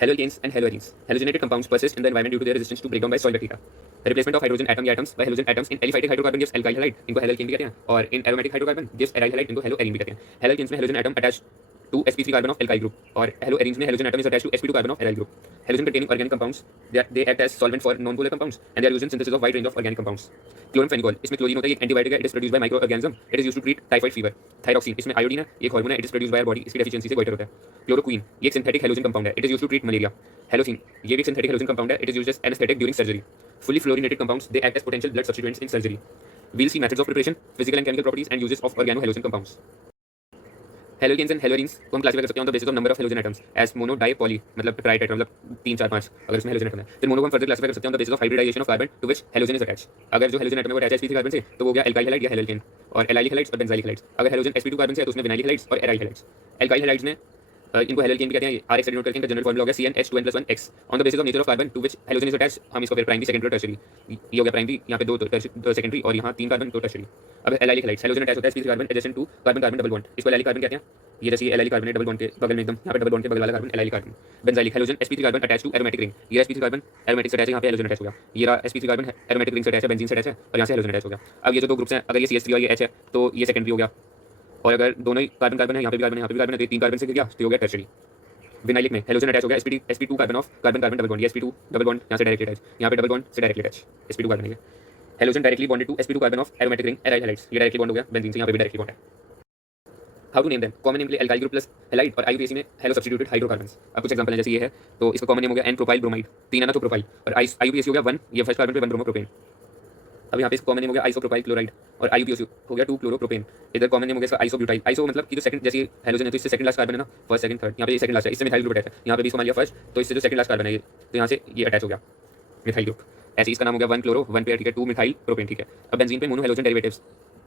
Haloalkanes and haloarenes. Halogenated compounds persist in the environment due to their resistance to breakdown by soil bacteria. The replacement of hydrogen atom या atoms by halogen atoms in aliphatic hydrocarbon gives alkyl halide, इनको haloalkane भी कहते हैं, और in aromatic hydrocarbon gives aryl halide, इनको haloarene भी कहते हैं. Haloalkanes में halogen atom attached to sp3 carbon of alkyl group, और haloarenes में halogen atom is attached to sp2 carbon of aryl group. Halogen containing organic compounds, they act as solvent for non-polar compounds and they are used in synthesis of wide range of organic compounds. Chloramphenicol, इसमें chlorine होता है, एक antibiotic है, it is produced by microorganism, it is used to treat typhoid fever. Thyroxine, इसमें iodine है, एक hormone है, it is produced by our body, इसकी डेफिशिएंसी से गोइटर होता है. क्लोरोक्वीन, ये एक सिंथेटिक हेलोजन कंपाउंड है, it is used to treat malaria. Halothine, ये भी एक सिंथेटिक हेलोजन कंपाउंड है, it is used as anesthetic during surgery. Fully fluorinated compounds, they act as potential blood substituents in surgery. We'll see methods of preparation, physical and chemical properties and uses of organohalogen compounds. Haloalkanes and haloarenes को हम classify कर सकते हैं on the basis of number of halogen atoms as mono di poly, मतलब tri tetra, मतलब 3 4 5 अगर इसमें halogen atom है. फिर मोनो को हम फर्दर क्लासिफाई कर सकते हैं on the basis of hybridization of carbon to which halogen is attached. अगर जो हेलोजन एटम है वो अटैच है sp3 कार्बन से तो वो हो गया एल्काइल हैलाइड या हेलोअल्केन, और एलाइलिक हैलाइड्स और बेंजाइलिक हैलाइड्स. अगर हेलोजन sp2 कार्बन से है तो उसमें विनाइलिक हैलाइड्स और एराइल हैलाइड्स. एल्काइल हैलाइड्स में इनको हेलोअल्केन भी कहते हैं. RX नोट करके इनका जनरल फार्मूला हो गया CnH2n+1x. On the basis of nature of carbon to which halogen is attached हम इसको फिर प्राइमरी सेकेंडरी और टर्शियरी, ये हो गया प्राइमरी, यहाँ पे दो सेकेंडरी और यहाँ 3 कार्बन 2 टर्शियरी. अब एलाइलिक हैलाइड्स, हेलोजन अटैच होता है sp3 carbon adjacent to carbon carbon double bond, इसको एलाइलिक कार्बन कहते हैं. ये जैसे एलाइलिक कार्बन है डबल बॉन्ड के बगल में एकदम, यहाँ पे डबल बॉन्ड के बगल वाला carbon allylic carbon. Benzylic, halogen sp3 carbon attach to aromatic ring, ये sp3 कार्बन एरोमेटिक से अटैच है, यहाँ पे हेलोजन अटैच हो गया. ये रहा sp3 कार्बन एरोमेटिक रिंग से अटैच है, बेंजीन से अटैच है और यहाँ से हेलोजन अटैच हो गया. अब ये जो दो ग्रुप्स हैं, अगर ये CH3 और ये H है तो ये सेकेंडरी हो गया, और अगर दोनों ही कार्बन कार्बन है, यहाँ पे भी कार्बन है, यहाँ पे भी कार्बन है, तो ये 3 कार्बन से गिर गया तो हो गया टर्शियरी. विनाइलिक में हेलोजन अटैच हो गया sp2 carbon of carbon carbon double bond, ये sp2 डबल बॉन्ड यहाँ से डायरेक्टली अटैच, यहाँ पे डबल बॉन्ड से डायरेक्टली अटैच sp2 कार्बन है. Halogen directly bonded to sp2 carbon of aromatic ring aryl halides, ये डायरेक्टली बॉन्ड हो गया बेंजीन से, यहाँ पे भी डायरेक्टली बॉन्ड है. How to name them? Common name के लिए एल्काइल ग्रुप प्लस हैलाइड, और IUPAC में हेलो सब्स्टिट्यूटेड हाइड्रोकार्बन्स. अब कुछ एग्जांपल है, जैसे ये है तो इसका कॉमन नेम हो गया N प्रोपाइल ब्रोमाइड, 3 है ना तो प्रोपाइल, और IUPAC हो गया 1, ये फर्स्ट कार्बन पे 1 ब्रोमोप्रोपेन. अब यहाँ पे इसका कॉमन नेम हो गया आइसोप्रोपाइल क्लोराइड, और IUPAC हो गया 2 क्लोरोप्रोपेन. इधर कॉमन नेम हो गया इसका आइसोब्यूटाइल. आइसो मतलब कि जो सेकंड, जैसे हेलोजन है तो इससे सेकंड लास्ट कार्बन है ना, फर्स्ट सेकंड थर्ड, यहाँ पे सेकंड लास्ट है, इससे मिथाइल ग्रुप अटैच है, यहाँ पे भी इसको मान लिया फर्स्ट, तो इससे जो सेकंड लास्ट कार्बन है ये, तो यहाँ से ये अटैच हो गया मिथाइल ग्रुप. ऐसे इसका नाम हो गया 1 क्लोरो 1 पेयर, ठीक है, 2 मिथाइल प्रोपेन, ठीक है. अब बेंजीन पे मोनो हेलोजन डेरिवेटिव्स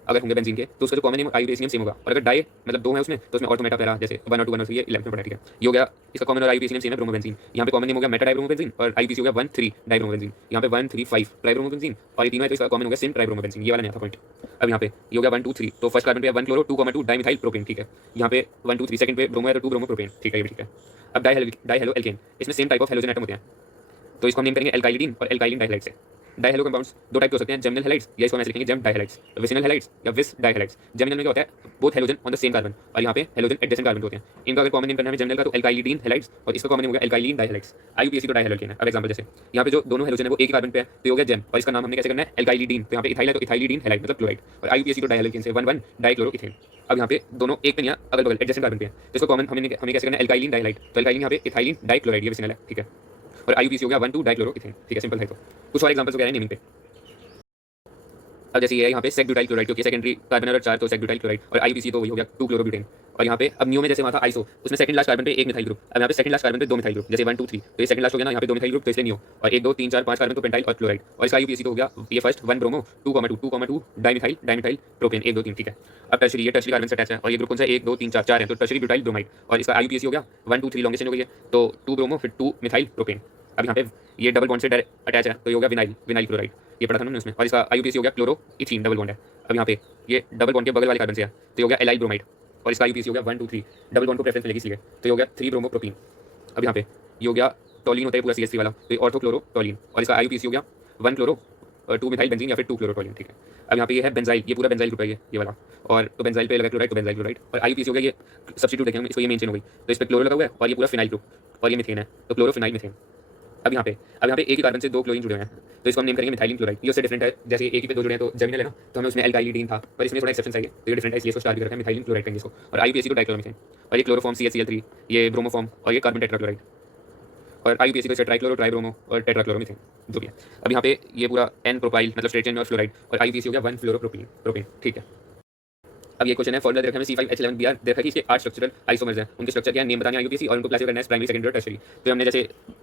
अगर होंगे बेंजीन के तो उसका जो कॉमन नेम IUPAC सेम होगा, और अगर डाई मतलब 2 है उसमें तो उसमें ऑर्थो मेटा पैरा, जैसे 1 और 2 1 और 3 ये 11 में पड़ा, ठीक है. ये हो गया इसका कॉमन, और IUPAC सेम है ब्रोमोबेंजीन. यहाँ पे कॉमन नेम हो गया मेटा डाइब्रोमोबेंजीन, और IUPAC हो गया 1 3 डाइब्रोमोबेंजीन, यहाँ पे 1 3 5 ट्राइब्रोमोबेंजीन, और ये तीनों है तो इसका कॉमन हो गया सिम ट्राइब्रोमोबेंजीन, ये वाला नया था पॉइंट. अब यहाँ पे ये हो गया 1 2 3, तो फर्स्ट कार्बन पे 1 क्लोरो 2,2 डाइमिथाइल प्रोपेन, ठीक है. यहाँ पे 1 2 3 सेकंड पे ब्रोमो है तो 2 ब्रोमोप्रोपेन, ठीक है, ये भी ठीक है. अब डाइहेलोएल्केन, इसमें same type of halogen atom होते हैं, तो इसको हम नेम करेंगे एल्काइलिडीन और एल्काइलिन डाइहैलाइड से. डाइहेलो कंपाउंड्स दो टाइप के हो सकते हैं, जेमिनल हैलाइड्स या इसको हम ऐसे लिखेंगे जेम डाइहैलाइड्स, विसिनल हैलाइड्स या विस डाइहैलाइड्स. जेमिनल में क्या होता है, both halogen on the same carbon, और यहाँ पे हेलोजन एडजेसेंट कार्बन होते हैं. इनका अगर कॉमन नेम करना है जेमिनल का तो एल्काइलिडीन हैलाइड्स, और इसका कॉमन नेम हो गया एल्काइलिन डाइहैलाइड्स. IUPAC तो डाइहेलोएल्केन है. अब एग्जांपल जैसे यहाँ पे जो दोनों हेलोजन है वो एक ही कार्बन पे है तो ये हो गया जेम, और इसका नाम हमने कैसे करना है एल्काइलिडीन, तो यहाँ पे इथाइल है तो इथाइलिडीन हैलाइड मतलब क्लोराइड, और IUPAC तो डाइहेलोएल्केन से 1 1 डाइक्लोरोइथेन. अब यहाँ पे दोनों एक पे नहीं अगल बगल एडजेसेंट कार्बन पे है तो इसको कॉमन हमें कैसे करना है एल्काइलिन डाइहैलाइड, तो एल्काइलिन यहाँ पे इथाइलिन डाइक्लोराइड, ये विसिनल है, ठीक है. और IUPAC हो गया 1 2 डाइक्लोरोइथेन, ठीक है, सिंपल है. तो कुछ और एग्जांपल्स वगैरह है नेमिंग पे. अब जैसे ये है यहाँ पे सेकब्यूटाइल क्लोराइड, क्योंकि सेकेंडरी कार्बन नंबर 4 तो सेकब्यूटाइल क्लोराइड, और IUPAC तो वही हो गया 2 क्लोरोब्यूटेन. और यहाँ पे अब नियो में जैसे वहाँ था आइसो, उसमें सेकंड लास्ट कार्बन पे एक मिथाइल ग्रुप, अब यहाँ पे सेकंड लास्ट कार्बन पे 2 मिथाइल ग्रुप, जैसे 1 2 3 तो ये सेकंड लास्ट हो गया ना, यहाँ पे 2 मिथाइल ग्रुप तो इसलिए नियो, और 1 2 3 4 5 कार्बन तो पेंटाइल और क्लोराइड. और इसका IUPAC तो हो गया ये फर्स्ट 1 ब्रोमो 2,2 डाइमिथाइल प्रोपेन 1 2 3, ठीक है. अब टर्शियरी, ये टर्शियरी कार्बन से अटैच है, और ये ग्रुप कौन सा 1 2 3 4 4 है तो टर्शियरी ब्यूटाइल ब्रोमाइड, और इसका IUPAC हो गया 1 2 3 लॉन्गेस्ट हो गई है तो 2 ब्रोमो फिर 2 मिथाइल प्रोपेन. अब यहाँ पे ये डबल बॉन्ड से अटैच है तो ये हो गया विनाइल क्लोराइड, ये पढ़ा था ना उसमें, और इसका IUPAC हो गया क्लोरो इथीन डबल बॉन्ड है. अब यहाँ पे ये डबल बॉन्ड के बगल वाले कार्बन से है तो ये हो गया एलाइल ब्रोमाइड, और इसका IUPAC हो गया 1 2 3 डबल बॉन्ड को प्रेफरेंस मिलेगी इसलिए, तो ये हो गया 3 ब्रोमोप्रोपीन. अब यहाँ पे ये हो गया टोलिन होता है पूरा CH3 वाला, तो ये ऑर्थोक्लोरो टोलिन, और इसका IUPAC हो गया 1 क्लोरो 2 मिथाइल बेंजीन या फिर 2 क्लोरो टोलिन, ठीक है. अब यहाँ पे ये है बेंजाइल, ये पूरा बेंजाइल ग्रुप है ये वाला, और तो बेंजाइल पे लगा क्लोराइड तो बेंजाइल क्लोराइड, और IUPAC हो गया ये सब्स्टिट्यूट देखेंगे इसको, ये मेन चेन हो गई तो इस पर क्लोरो लगा हुआ है, और ये पूरा फिनाइल ग्रुप, और ये मीथेन है तो क्लोरोफिनाइल मीथेन. अब यहाँ पे एक ही कार्बन से 2 क्लोरीन जुड़े हुए हैं तो इसको हम नेम करेंगे मिथाइलिन क्लोराइड. ये उससे डिफरेंट है, जैसे एक ही पे 2 जुड़े हैं तो जेमिनल है ना, तो हमें उसमें एल्काइलिडीन था, पर इसमें थोड़ा एक्सेप्शन चाहिए तो ये डिफरेंट है, इसलिए इसको स्टार भी रखा है मिथाइलिन क्लोराइड करेंगे इसको. और IUPAC तो डाइक्लोरोमीथेन, और ये क्लोरोफॉर्म CHCl3, ये ब्रोमोफॉर्म, और ये कार्बन टेट्राक्लोराइड, और IUPAC को ट्राइक्लोरो ट्राइब्रोमो और टेट्राक्लोरोमीथेन जो भी है. अब यहाँ पे ये पूरा N प्रोपाइल मतलब स्ट्रेट चेन और फ्लोराइड, और IUPAC हो गया 1 फ्लोरोप्रोपेन, ठीक है. अब ये क्वेश्चन है, फॉर्मूला देखा है C5H11Br, देखा है कि इसके 8 स्ट्रक्चरल आइसोमर्स हैं, उनके स्ट्रक्चर क्या है, नेम बताने IUPAC, और उनको क्लासिफाई करना है प्राइमरी सेकेंडरी और टर्शियरी. तो हमने जैसे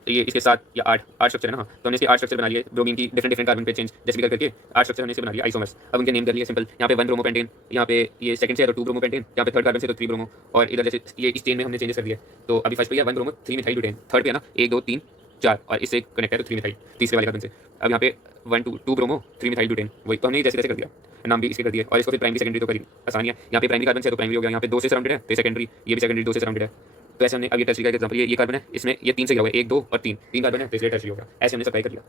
ये इसके 7 या 8 स्ट्रक्चर है ना, तो हमने इसके 8 स्ट्रक्चर बना लिए, ब्रोमीन की डिफरेंट कार्बन पे चेंज जैसे भी करके 8 स्ट्रक्चर हमने इसे बना लिया आइसोमर्स. अब उनके नेम कर लिए सिंपल, यहाँ पे 1 ब्रोमोपेंटेन, यहाँ पे ये सेकंड से है तो 2 ब्रोमोपेंटेन, यहाँ पे थर्ड कार्बन से तो 3 ब्रोमो, और इधर जैसे ये इस चेन में हमने चेंजेस कर दिए. तो अभी फर्स्ट पे 1 ब्रोमो 3 मिथाइल ब्यूटेन, थर्ड पे है ना 1 2 3 4, और इससे कनेक्ट है तो 3 मिथाइल तीसरे वाले कार्बन से. अब यहाँ पे 1 2 ब्रोमो 3 मिथाइल ब्यूटेन, वही तो हमने जैसे कर दिया, नाम भी इसके कर दिया, और इसको फिर प्राइमरी सेकेंडरी तो करी आसानी है. यहाँ पे प्राइमरी कार्बन से तो प्राइमरी हो गया, यहाँ पे 2 से सराउंडेड है तो सेकेंडरी, ये भी सेकेंडरी 2 से सराउंडेड है. तो ऐसे हमने अब ये टर्शरी का एग्जांपल, ये कार्बन है, इसमें ये 3 से क्या हुआ, 1 2 और 3 कार्बन है, तो इसलिए टर्शरी होगा। ऐसे हमने सप्लाई कर लिया।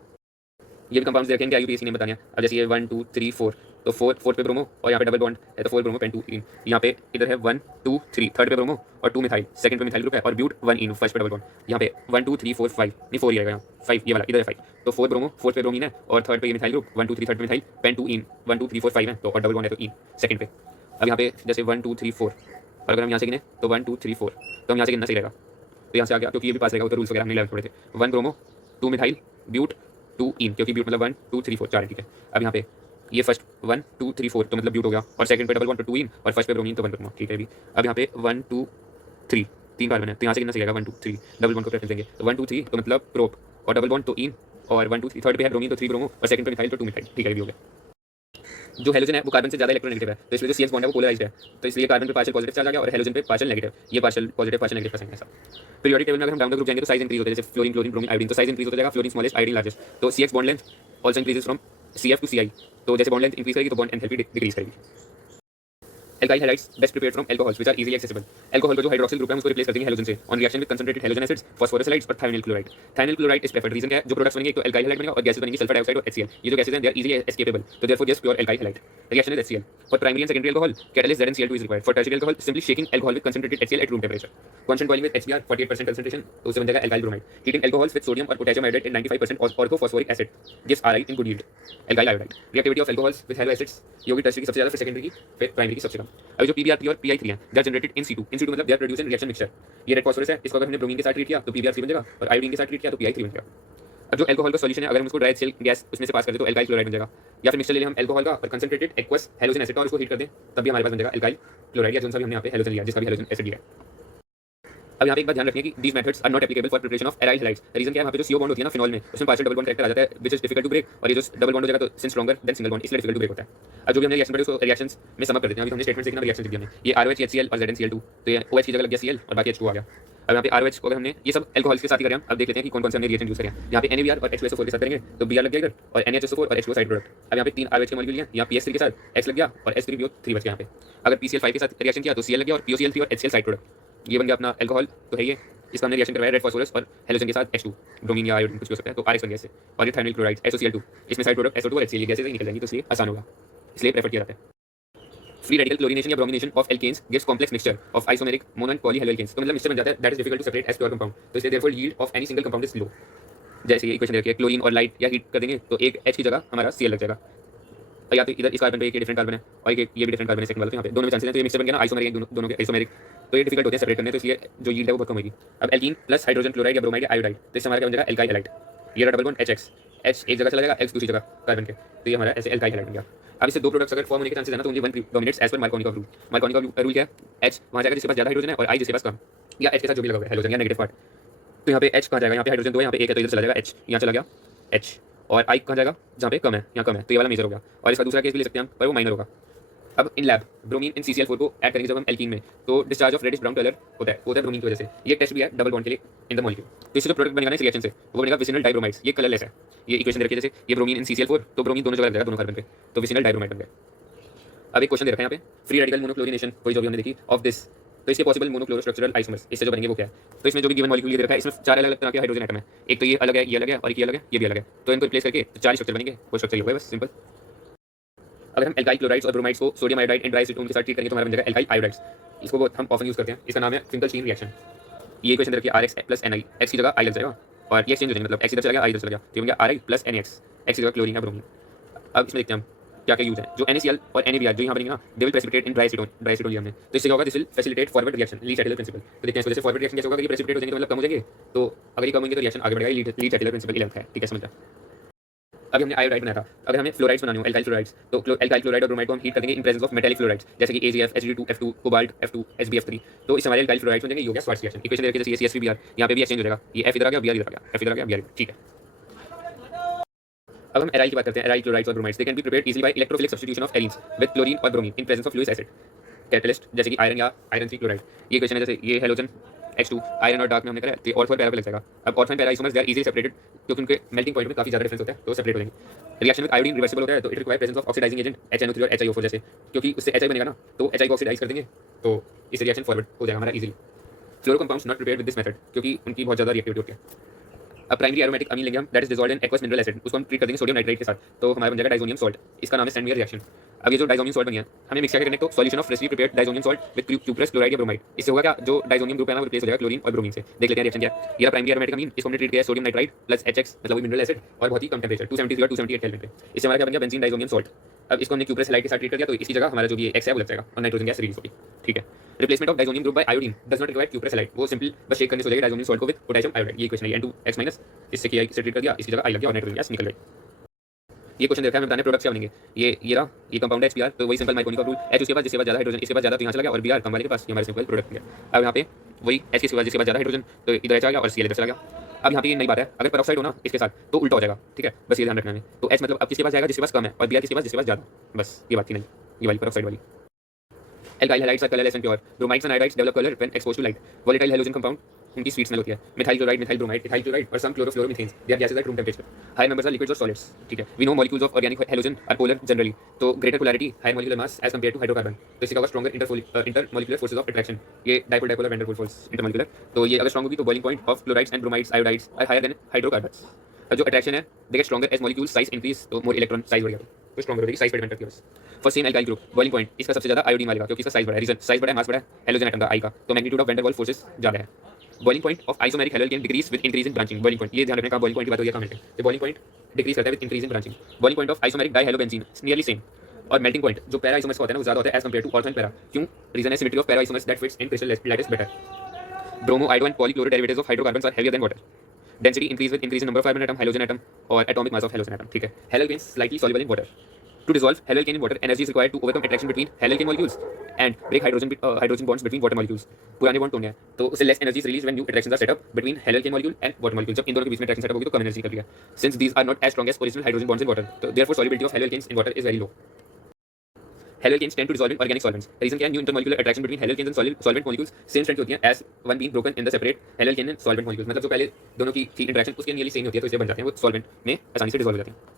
ये भी कंपाउंड्स देखेंगे, आईयूपीएसी नेम बताने हैं। अब जैसे ये 1 2 3 4, तो 4 पे ब्रोमो और यहाँ पे डबल बॉन्ड है, तो 4 ब्रोमो पेंटू इन। यहाँ पे इधर है 1 2 3, थर्ड पे ब्रोमो और 2 मिथाइल, सेकंड पे मिथाइल ग्रुप है, और ब्यूट 1 इन, फर्स्ट पे डबल बॉन्ड। यहाँ पे 1 2 3 4 5, नहीं 4 ही आएगा, यहाँ 5 ये वाला इधर है 5, तो 4 ब्रोमो, 4 पे ब्रोमीन है, और थर्ड पे ये मिथाइल ग्रुप 1 2 3, थर्ड पे मिथाइल पेंटू इन 1 2 3 4 5 है, तो और डबल बॉन्ड है तो इन सेकंड पे। अब यहाँ पे जैसे 1 2 3 4, और अगर हम यहाँ से गिने तो 1 2 3 4, तो हम यहाँ से गिनना सही रहेगा, तो यहाँ से आ गया, क्योंकि ये भी पास रहेगा, तो रूल्स वगैरह हमने लेवल पढ़े थे। 1 ब्रोमो 2 मिथाइल ब्यूट 2 इन, क्योंकि ब्यूट मतलब 1 2 3 4 4 है, ठीक है। अब यहाँ पे ये फर्स्ट 1 2 3 4 तो मतलब ब्यूट हो गया, और सेकंड पे डबल बॉन्ड तो 2 इन, और फर्स्ट पे ब्रोमीन तो 1 ब्रोमो, ठीक है भी। अब यहाँ पे 1 2 3 3 कार्बन है, तो यहाँ से कितना सही आएगा 1 2 3, डबल बॉन्ड को प्रेफरेंस देंगे, तो 1 2 3 तो मतलब प्रोप, और डबल बॉन्ड तो इन, और 1 2 3 थर्ड पे है ब्रोमीन तो 3 ब्रोमो, और सेकंड पे मिथाइल तो 2 मिथाइल, ठीक है भी हो गया। जो हेलोजन है वो कार्बन से ज़्यादा इलेक्ट्रोनेगेटिव है, तो इसलिए जो सीएक्स बॉन्ड है वो पोलराइज्ड है, तो इसलिए कार्बन पे पार्शियल पॉजिटिव चार्ज आ गया और हेलोजन पे पार्शियल नेगेटिव, ये पार्शियल पॉजिटिव पार्शियल नेगेटिव का साइन है सब। पीरियोडिक टेबल में अगर हम डाउन द ग्रुप जाएंगे तो साइज इंक्रीज होता है, जैसे फ्लोरीन क्लोरीन ब्रोमीन आयोडीन, तो साइज इंक्रीज होता जाएगा, फ्लोरीन स्मॉलेस्ट आयोडीन लार्जेस्ट, तो C X bond length also increases from C F to C I, तो जैसे बॉन्ड लेंथ इंक्रीज करेगी तो बॉन्ड एंथैल्पी डिक्रीज करेगी। Alkyl halides best prepared from alcohols which are easily accessible. Alcohol का जो हाइड्रोक्सिल ग्रुप है उसको रिप्लेस कर देंगे हेलोजन से on reaction with concentrated halogen acids, phosphorus halides और thionyl chloride. Thionyl chloride is preferred, reason क्या है, जो प्रोडक्ट्स बनेंगे एक तो एल्काइल हैलाइड बनेगा और गैसेस बनेंगी सल्फर डाइऑक्साइड और HCl। ये जो गैसेस हैं दे आर इजीली एस्केपेबल, तो therefore just pure alkyl halide. Reaction is HCl for primary and secondary alcohol, catalyst ZnCl2 is required. For tertiary alcohol, simply shaking alcohol with concentrated HCl at room temperature. Constant boiling with HBr 48% concentration, तो उससे बन जाएगा alkyl bromide. Heating alcohols with sodium or potassium iodide at 95% orthophosphoric acid gives Ri in good yield. Alkyl iodide. Reactivity of alcohols with halo acids, ये होगी tertiary की सबसे ज़्यादा, फिर सेकेंडरी की, फिर प्राइमरी की सबसे कम। अभी जो PBr3 और PI3 हैं, they are generated in situ. In situ मतलब they are produced in reaction mixture. ये रेड फॉस्फोरस है, इसको अगर हमने ब्रोमीन के साथ ट्रीट किया तो PBr3 बन जाएगा, और आयोडीन के साथ ट्रीट किया तो PI3 बन जाएगा। अब जो अल्कोहल का सॉल्यूशन है, अगर हम उसको ड्राई HCl गैस उसमें से पास कर दे तो एल्काइल क्लोराइड बन जाएगा, या फिर मिक्सचर ले लें हम अल्कोहल का और कंसंट्रेटेड एक्वस हेलोजन एसिड और उसको हीट कर दें, तब भी हमारे पास बन जाएगा एल्काइल क्लोराइड, या जो सा भी हमने यहाँ पे हेलोजन लिया, जिसका भी हेलोजन एसिड लिया है। अब यहाँ पे एक बात ध्यान रखिए कि these methods are not applicable for preparation of aryl halides। Reason क्या है, वहाँ पे जो CO बॉन्ड होती है ना फिनॉल में, उसमें पार्शियल डबल बॉन्ड कैरेक्टर आ जाता है which is difficult to break, और ये जो डबल बॉन्ड हो जाएगा तो since stronger than single bond, इसलिए difficult to break होता है। अब जो भी हमने रिएक्शन पढ़ी उसको रिएक्शंस में सम अप कर देते हैं। अभी हमने स्टेटमेंट देखना, रिएक्शन लिख दिया हमने, ये ROH HCl और ZnCl2, तो ये OH की जगह लग गया Cl और बाकी H2 आ गया। अब यहाँ पे ROH को अगर हमने ये सब अल्कोहल्स के साथ ही करें, अब देख लेते हैं कि कौन कौन से हमने रिएजेंट यूज करें। यहाँ पे NaBr और H2SO4 के साथ करेंगे तो Br लग गया इधर, और NaHSO4 और H2O साइड प्रोडक्ट। अब यहाँ पे 3 ROH के मॉलिक्यूल लिए, यहाँ PH3 के साथ X लग गया और H3BO3 बच गया। यहाँ पे अगर PCl5 के साथ रिएक्शन किया तो Cl लग गया और POCl3 और HCl साइड प्रोडक्ट, ये बन गया अपना अल्कोहल। तो है ये, इसका हमने रिएक्शन करवाया रेड फॉस्फोरस और हेलोजन के साथ H2 ब्रोमीन या आयोडीन कुछ भी हो सकता है, तो RX बन गया इससे। और ये थायोनिल क्लोराइड SOCl2, इसमें साइड प्रोडक्ट SO2 और HCl, ये गैसेस निकल जाएंगी, तो इसलिए आसान होगा, इसलिए प्रेफर किया जाता है। फ्री रेडिकल क्लोरीनेशन या bromination of alkanes gives complex mixture of isomeric mono and polyhaloalkanes, तो मतलब मिक्सचर बन जाता है that is difficult to separate as pure compound, तो इसलिए therefore yield of any single compound is low. जैसे ये इक्वेशन देखिए, क्लोरीन और लाइट या हीट कर देंगे तो एक H की जगह हमारा Cl लग जाएगा, और या तो इधर इस कार्बन पे एक डिफरेंट कार्बन है और एक ये भी डिफरेंट कार्बन है सेकंड वाला, तो यहाँ पे दोनों में चांसेस हैं, तो ये मिक्सचर बन गया ना आइसोमेरिक, दोनों के आइसोमेरिक, तो ये डिफिकल्ट होते हैं सेपरेट करने, तो इसलिए जो यील्ड है वो बहुत कम होगी। अब एल्कीन प्लस हाइड्रोजन क्लोराइड या ब्रोमाइड या आयोडाइड, तो इससे हमारा क्या बन जाएगा एल्काइल हैलाइड। ये डबल बॉन्ड HX, H एक जगह चला जाएगा, X दूसरी जगह कार्बन के, तो ये हमारा ऐसे एल्काइल हैलाइड बन गया। अब इससे दो प्रोडक्ट्स अगर फॉर्म होने के चांसेस है ना, तो only one dominates as per Markovnikov rule. Markovnikov rule क्या है, H वहाँ जाएगा जिसके पास ज़्यादा हाइड्रोजन है और I जिसके पास कम, या H के साथ जो भी लगा हुआ है हेलोजन या नेगेटिव पार्ट, तो यहाँ पे H कहाँ जाएगा, यहाँ पे हाइड्रोजन 2 है, यहाँ पे एक है तो इधर चला जाएगा H, यहाँ चला गया H, और I कहाँ जाएगा जहाँ पे कम है, यहाँ कम है, तो ये वाला मेजर हो गया, और इसका दूसरा केस भी ले सकते हैं हम, पर वो माइनर होगा। अब in lab bromine in CCl4 को ऐड करेंगे जब हम एल्कीन में, तो discharge of reddish brown colour होता है ब्रोमीन की वजह से। ये टेस्ट भी है डबल बॉन्ड के लिए इन द मॉलिक्यूल, तो इससे जो प्रोडक्ट बनेगा ना इस रिएक्शन से वो बनेगा विसिनल डाइब्रोमाइड्स, ये कलरलेस है। ये इक्वेशन देखिए, जैसे ये ब्रोमीन इन CCl4, तो ब्रोमीन दोनों जगह लग जाएगा दोनों कार्बन पे, तो विसिनल डाइब्रोमाइड बन गया। अब एक क्वेश्चन दे रखा है यहाँ पे, फ्री रेडिकल मोनोक्लोरिनेशन कोई जो भी हमने देखी ऑफ दिस, तो इसके पॉसिबल मोनोक्लोरो स्ट्रक्चरल आइसोमर्स इससे जो बनेंगे वो क्या है, तो इसमें जो भी गिवन मॉलिक्यूल ये दे रखा है इसमें 4 अलग अलग तरह के हाइड्रोजन एटम है, एक तो ये अलग है, ये अलग है, और एक ये अलग है, ये भी अलग है, तो इनको रिप्लेस करके तो 4 स्ट्रक्चर बनेंगे, वो स्ट्रक्चर ये होगा बस सिंपल। अगर हम एल्काइल क्लोराइड्स और ब्रोमाइड्स को sodium iodide and dry acetone के साथ ट्रीट करेंगे तो हमारा बन जाएगा एल्काइल आयोडाइड्स, इसको बहुत हम ऑफन यूज करते हैं, इसका नाम है फिंकल चेन रिएक्शन। ये इक्वेशन दे रखी है RX प्लस NI, X की जगह I लग जाएगा और ये एक्सचेंज हो जाएंगे, मतलब X इधर चला गया I इधर चला गया, तो ये बन गया RI प्लस NaX, X की जगह क्लोरीन या ब्रोमीन। अब इसमें देखते हैं हम क्या क्या यूज है, जो NaCl और NaBr जो यहाँ बनेंगे ना, they will precipitate in dry acetone लिया हमने, तो इससे क्या होगा, this will facilitate forward reaction, Le Chatelier principle. तो देखते हैं इसको, जैसे फॉरवर्ड रिएक्शन कैसे होगा, कि प्रेसिपिटेट हो जाएंगे तो मतलब कम हो जाएंगे, तो अगर ये कम होंगे तो रिएक्शन आगे बढ़ेगा, लीच एटिलर प्रिंसिपल 11th है, ठीक है समझ। अभी हमने आयोडाइड बनाया था, अगर हमें फ्लोराइड्स बनानी हो एल्काइल फ्लोराइड्स, तो एल्काइल क्लोराइड और ब्रोमाइड को हम हीट करेंगे इन प्रेजेंस ऑफ मेटालिक फ्लोराइड्स, जैसे कि AgF Hg2 F2 cobalt F2 SbF3, तो इस हमारे एल्काइल फ्लोराइड्स बन जाएंगे, ये हो गया स्वार्ट्ज रिएक्शन। इक्वेशन देखिए, जैसे CH3Br, यहाँ पे भी एक्सचेंज हो जाएगा, ये F इधर आ गया, Br इधर आ गया, F इधर आ गया, Br इधर, ठीक है। अब हम एराइल की बात करते हैं, एराइल क्लोराइड्स और bromides, they can be prepared easily by electrophilic substitution of arenes with chlorine और bromine in presence of Lewis acid catalyst, जैसे कि आयरन या आयरन 3 क्लोराइड। ये इक्वेशन है, जैसे ये हेलोजन H2 आयरन और डार्क में हमने करा है, ऑर्थो और पैरा पे लग जाएगा। अब ortho and para isomers they are easily separated, क्योंकि उनके मेल्टिंग पॉइंट में काफी ज्यादा डिफरेंस होता है, तो सेपरेट हो जाएंगे। रिएक्शन विद आयोडीन रिवर्सिबल होता है, तो it require presence of oxidizing agent HNO3 और HiO4 जैसे, क्योंकि उससे HI बनेगा ना, तो HI को ऑक्सीडाइज कर देंगे तो इस रिएक्शन फॉरवर्ड हो जाएगा हमारा easily. Fluoro compounds not prepared with this method क्योंकि उनकी बहुत ज़्यादा रिएक्टिविटी होती है। अब प्राइमरी एरोमेटिक अमीन लेंगे हम, that is dissolved in aqueous mineral acid, उसको हम ट्रीट कर देंगे सोडियम नाइट्राइट के साथ, तो हमारा बन जाएगा डाइजोनियम सॉल्ट। इसका नाम है सेंडमियर रिएक्शन। अब ये जो डाइजोनियम सॉल्ट बनी है, हमें मिक्स करने को solution of freshly prepared diazonium salt with cuprous chloride या ब्रोमाइड। इससे होगा क्या, जो डाइजोनियम ग्रुप है ना वो रिप्लेस हो जाएगा क्लोरीन और ब्रोमीन से। देख लेते हैं रिएक्शन क्या है। ये प्राइमरी एरोमेटिक अमीन, इसको हमने ट्रीट किया है सोडियम नाइट्राइट प्लस HX मतलब वो मिनरल एसिड और बहुत ही कम टेंपरेचर 273 और 278 केल्विन पे। इससे हमारा क्या बन गया, बेंजीन डाइजोनियम सॉल्ट। अब इसको हमने क्यूप्रस हैलाइड के साथ ट्रीट कर दिया, तो इसकी जगह हमारा जो भी X है वो लग जाएगा और नाइट्रोजन गैस रिलीज होगी। ठीक है, replacement of diazonium group by iodine does not require cuprous halide, वो सिंपल बस शेक करने से हो जाएगा डाइजोनियम सॉल्ट को विद पोटेशियम आयोडाइड। ये इक्वेशन है N2X-, इससे किया से ट्रीट कर दिया, इसकी जगह I लग गया और नाइट्रोजन गैस निकल गई। ये क्वेश्चन देखा है, हमें बताने प्रोडक्ट्स क्या बनेंगे। ये रहा, ये कंपाउंड है HBr, तो वही सिंपल माइकोनिक रूल, H उसके बाद जिसके बाद ज्यादा हाइड्रोजन, इसके बाद ज्यादा तो यहाँ चला गया और Br कम वाले के पास, ये हमारे सिंपल प्रोडक्ट है। अब यहाँ पे वही H के बाद जिसके बाद ज्यादा हाइड्रोजन, तो इधर H आ गया और Cl इधर चला गया। अब यहाँ पे ये नई बात है, अगर पेरोक्साइड हो ना इसके साथ तो उल्टा हो जाएगा। ठीक है, बस ये ध्यान रखना है। तो H मतलब अब किसके पास जाएगा, जिसके पास कम है, और Br किसके पास, जिसके पास ज्यादा। बस ये बात थी, नहीं ये वाली पेरोक्साइड वाली। Alkyl halides are colorless and pure. Bromides and iodides develop color when exposed to light. Volatile halogen compound उनकी स्वीट स्मेल होती है। Methyl chloride, methyl bromide, ethyl chloride और some chlorofluoromethanes, they are gases at room temperature. Higher numbers are liquids और solids. ठीक है, we know molecules of organic halogen are polar generally, तो greater polarity, higher molecular mass as compare to hydrocarbon. तो इसका होगा stronger intermolecular forces of attraction, ये dipole dipole और van der Waals force intermolecular. तो ये अगर स्ट्रॉन्ग होगी तो boiling point of chlorides and bromides iodides are higher than hydrocarbons. जो अट्रैक्शन है they get stronger as molecule size increase, तो मोर इलेक्ट्रॉन साइज बढ़ गया तो स्ट्रॉन्गर हो जाएगी, साइज पे डिपेंड करती है बस। For same alkyl group boiling point इसका सबसे ज्यादा आयोडीन वाले का, क्योंकि इसका साइज बड़ा है। रीजन साइज बड़ा है, मास बड़ा है, हैलोजन एटम का आई का, तो magnitude of van der Waals forces ज्यादा है। Boiling point of isomeric halogen can decrease with increase in branching. Boiling point ये ध्यान रखने का, बॉइलिंग पॉइंट की बात हो गई कमेंट है, तो बॉइलिंग पॉइंट डिक्रीज करता है with increase in branching. Boiling point of isomeric dihalobenzene nearly same. और मेल्टिंग पॉइंट जो पैरा आइसोमर्स का होता है ना वो ज्यादा होता है as compare to ortho and para. क्यों, रीजन है symmetry of para isomers that fits in crystal lattice better. Bromo iodo and polychloro derivatives of hydrocarbons are heavier than water. Density increase with increase in number of carbon atom, halogen atom और atomic mass of halogen atom. ठीक है, halogens slightly soluble in water. To dissolve haloalkane in water, energy is required to overcome attraction between haloalkane molecules and break hydrogen bonds between water molecules. पुराने bond तोड़ने हैं, तो उससे less energy is released when new attractions are set up between haloalkane molecule and water molecule. जब इन दोनों के बीच में attraction set up होगी तो कम energy निकल गया। Since these are not as strong as original hydrogen bonds in water, so therefore solubility of haloalkanes in water is very low. Haloalkanes tend to dissolve in organic solvents. Reason क्या है, new intermolecular attraction between haloalkanes and solvent molecules same strength की होती है as one being broken in the separate haloalkane and solvent molecules. मतलब जो पहले दोनों की थी इंटरेक्शन उसके नियरली सेम होती है, तो इसलिए बन जाते हैं वो सॉल्वेंट में आसानी से डिसॉल्व हो जाते हैं।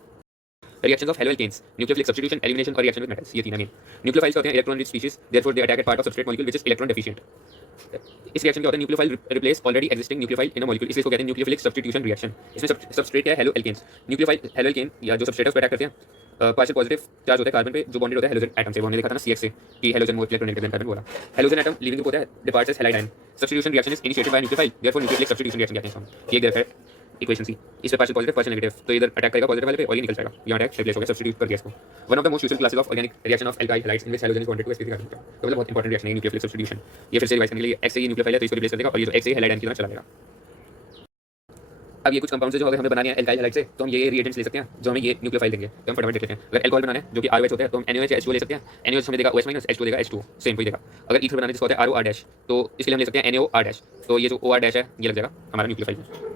Reactions of haloalkanes, nucleophilic substitution, elimination और reaction with metals, ये तीन मेन। न्यूक्लियोफाइल्स होते हैं electron rich species, therefore they attack eight part of substrate molecule which is electron deficient. इस रिएक्शन क्या होता है, nucleophile replace already existing nucleophile in a molecule, इसलिए इसको कहते हैं न्यूक्लियोफिलिक सब्स्टिट्यूशन रिएक्शन। इसमें सबस्ट्रेट क्या है, हैलोएल्केन्स। न्यूक्लियोफाइल हैलोएल्केन या जो सबस्ट्रेट है उस पर अटैक करते हैं, पार्शियल पॉजिटिव चार्ज होता है कार्बन पे जो बॉन्डेड होता है हैलोजन एटम से। वो हमने देखा था ना CX से कि halogen more electron negative than carbon बोला। हैलोजन एटम लिविंग ग्रुप होता है, departs as halide ion. Substitution reaction is initiated by nucleophile, therefore nucleophilic substitution reaction कहते हैं हम। ये ग्राफ है इक्वेशन सी, इस पे पार्शियल पॉजिटिव पार्शियल नेगेटिव, तो इधर अटैक करेगा पॉजिटिव वाले पे और ये निकल जाएगा, यहाँ अटैक रिप्लेस हो गया, सब्स्टिट्यूट कर दिया इसको। One of the most usual classes of organic reaction of alkyl halides in which halogen is bonded to sp3 carbon. तो मतलब बहुत इंपॉर्टेंट रिएक्शन है न्यूक्लियोफिलिक सब्स्टिट्यूशन। ये फिर से रिवाइज करने के लिए X से ये न्यूक्लियोफाइल है तो इसको रिप्लेस कर देगा और ये जो X से हैलाइड आयन की तरह चला जाएगा। अब ये कुछ कंपाउंड्स जो अगर हमें बनाने हैं एल्काइल हैलाइड से, तो हम ये रिएजेंट्स ले सकते हैं जो हमें ये न्यूक्लियोफाइल देंगे। तो हम फटाफट देख लेते हैं। अगर एल्कोहल बनाना है जो कि ROH होता है तो हम NaOH H2O ले सकते हैं। NaOH हमें देगा OH- H2 देगा H2, सेम कोई देगा। अगर ईथर बनाना है जिसका होता है ROR-, तो इसके लिए हम ले सकते हैं NaOR-, तो ये जो OR- है ये लग जाएगा हमारा न्यूक्लियोफाइल में।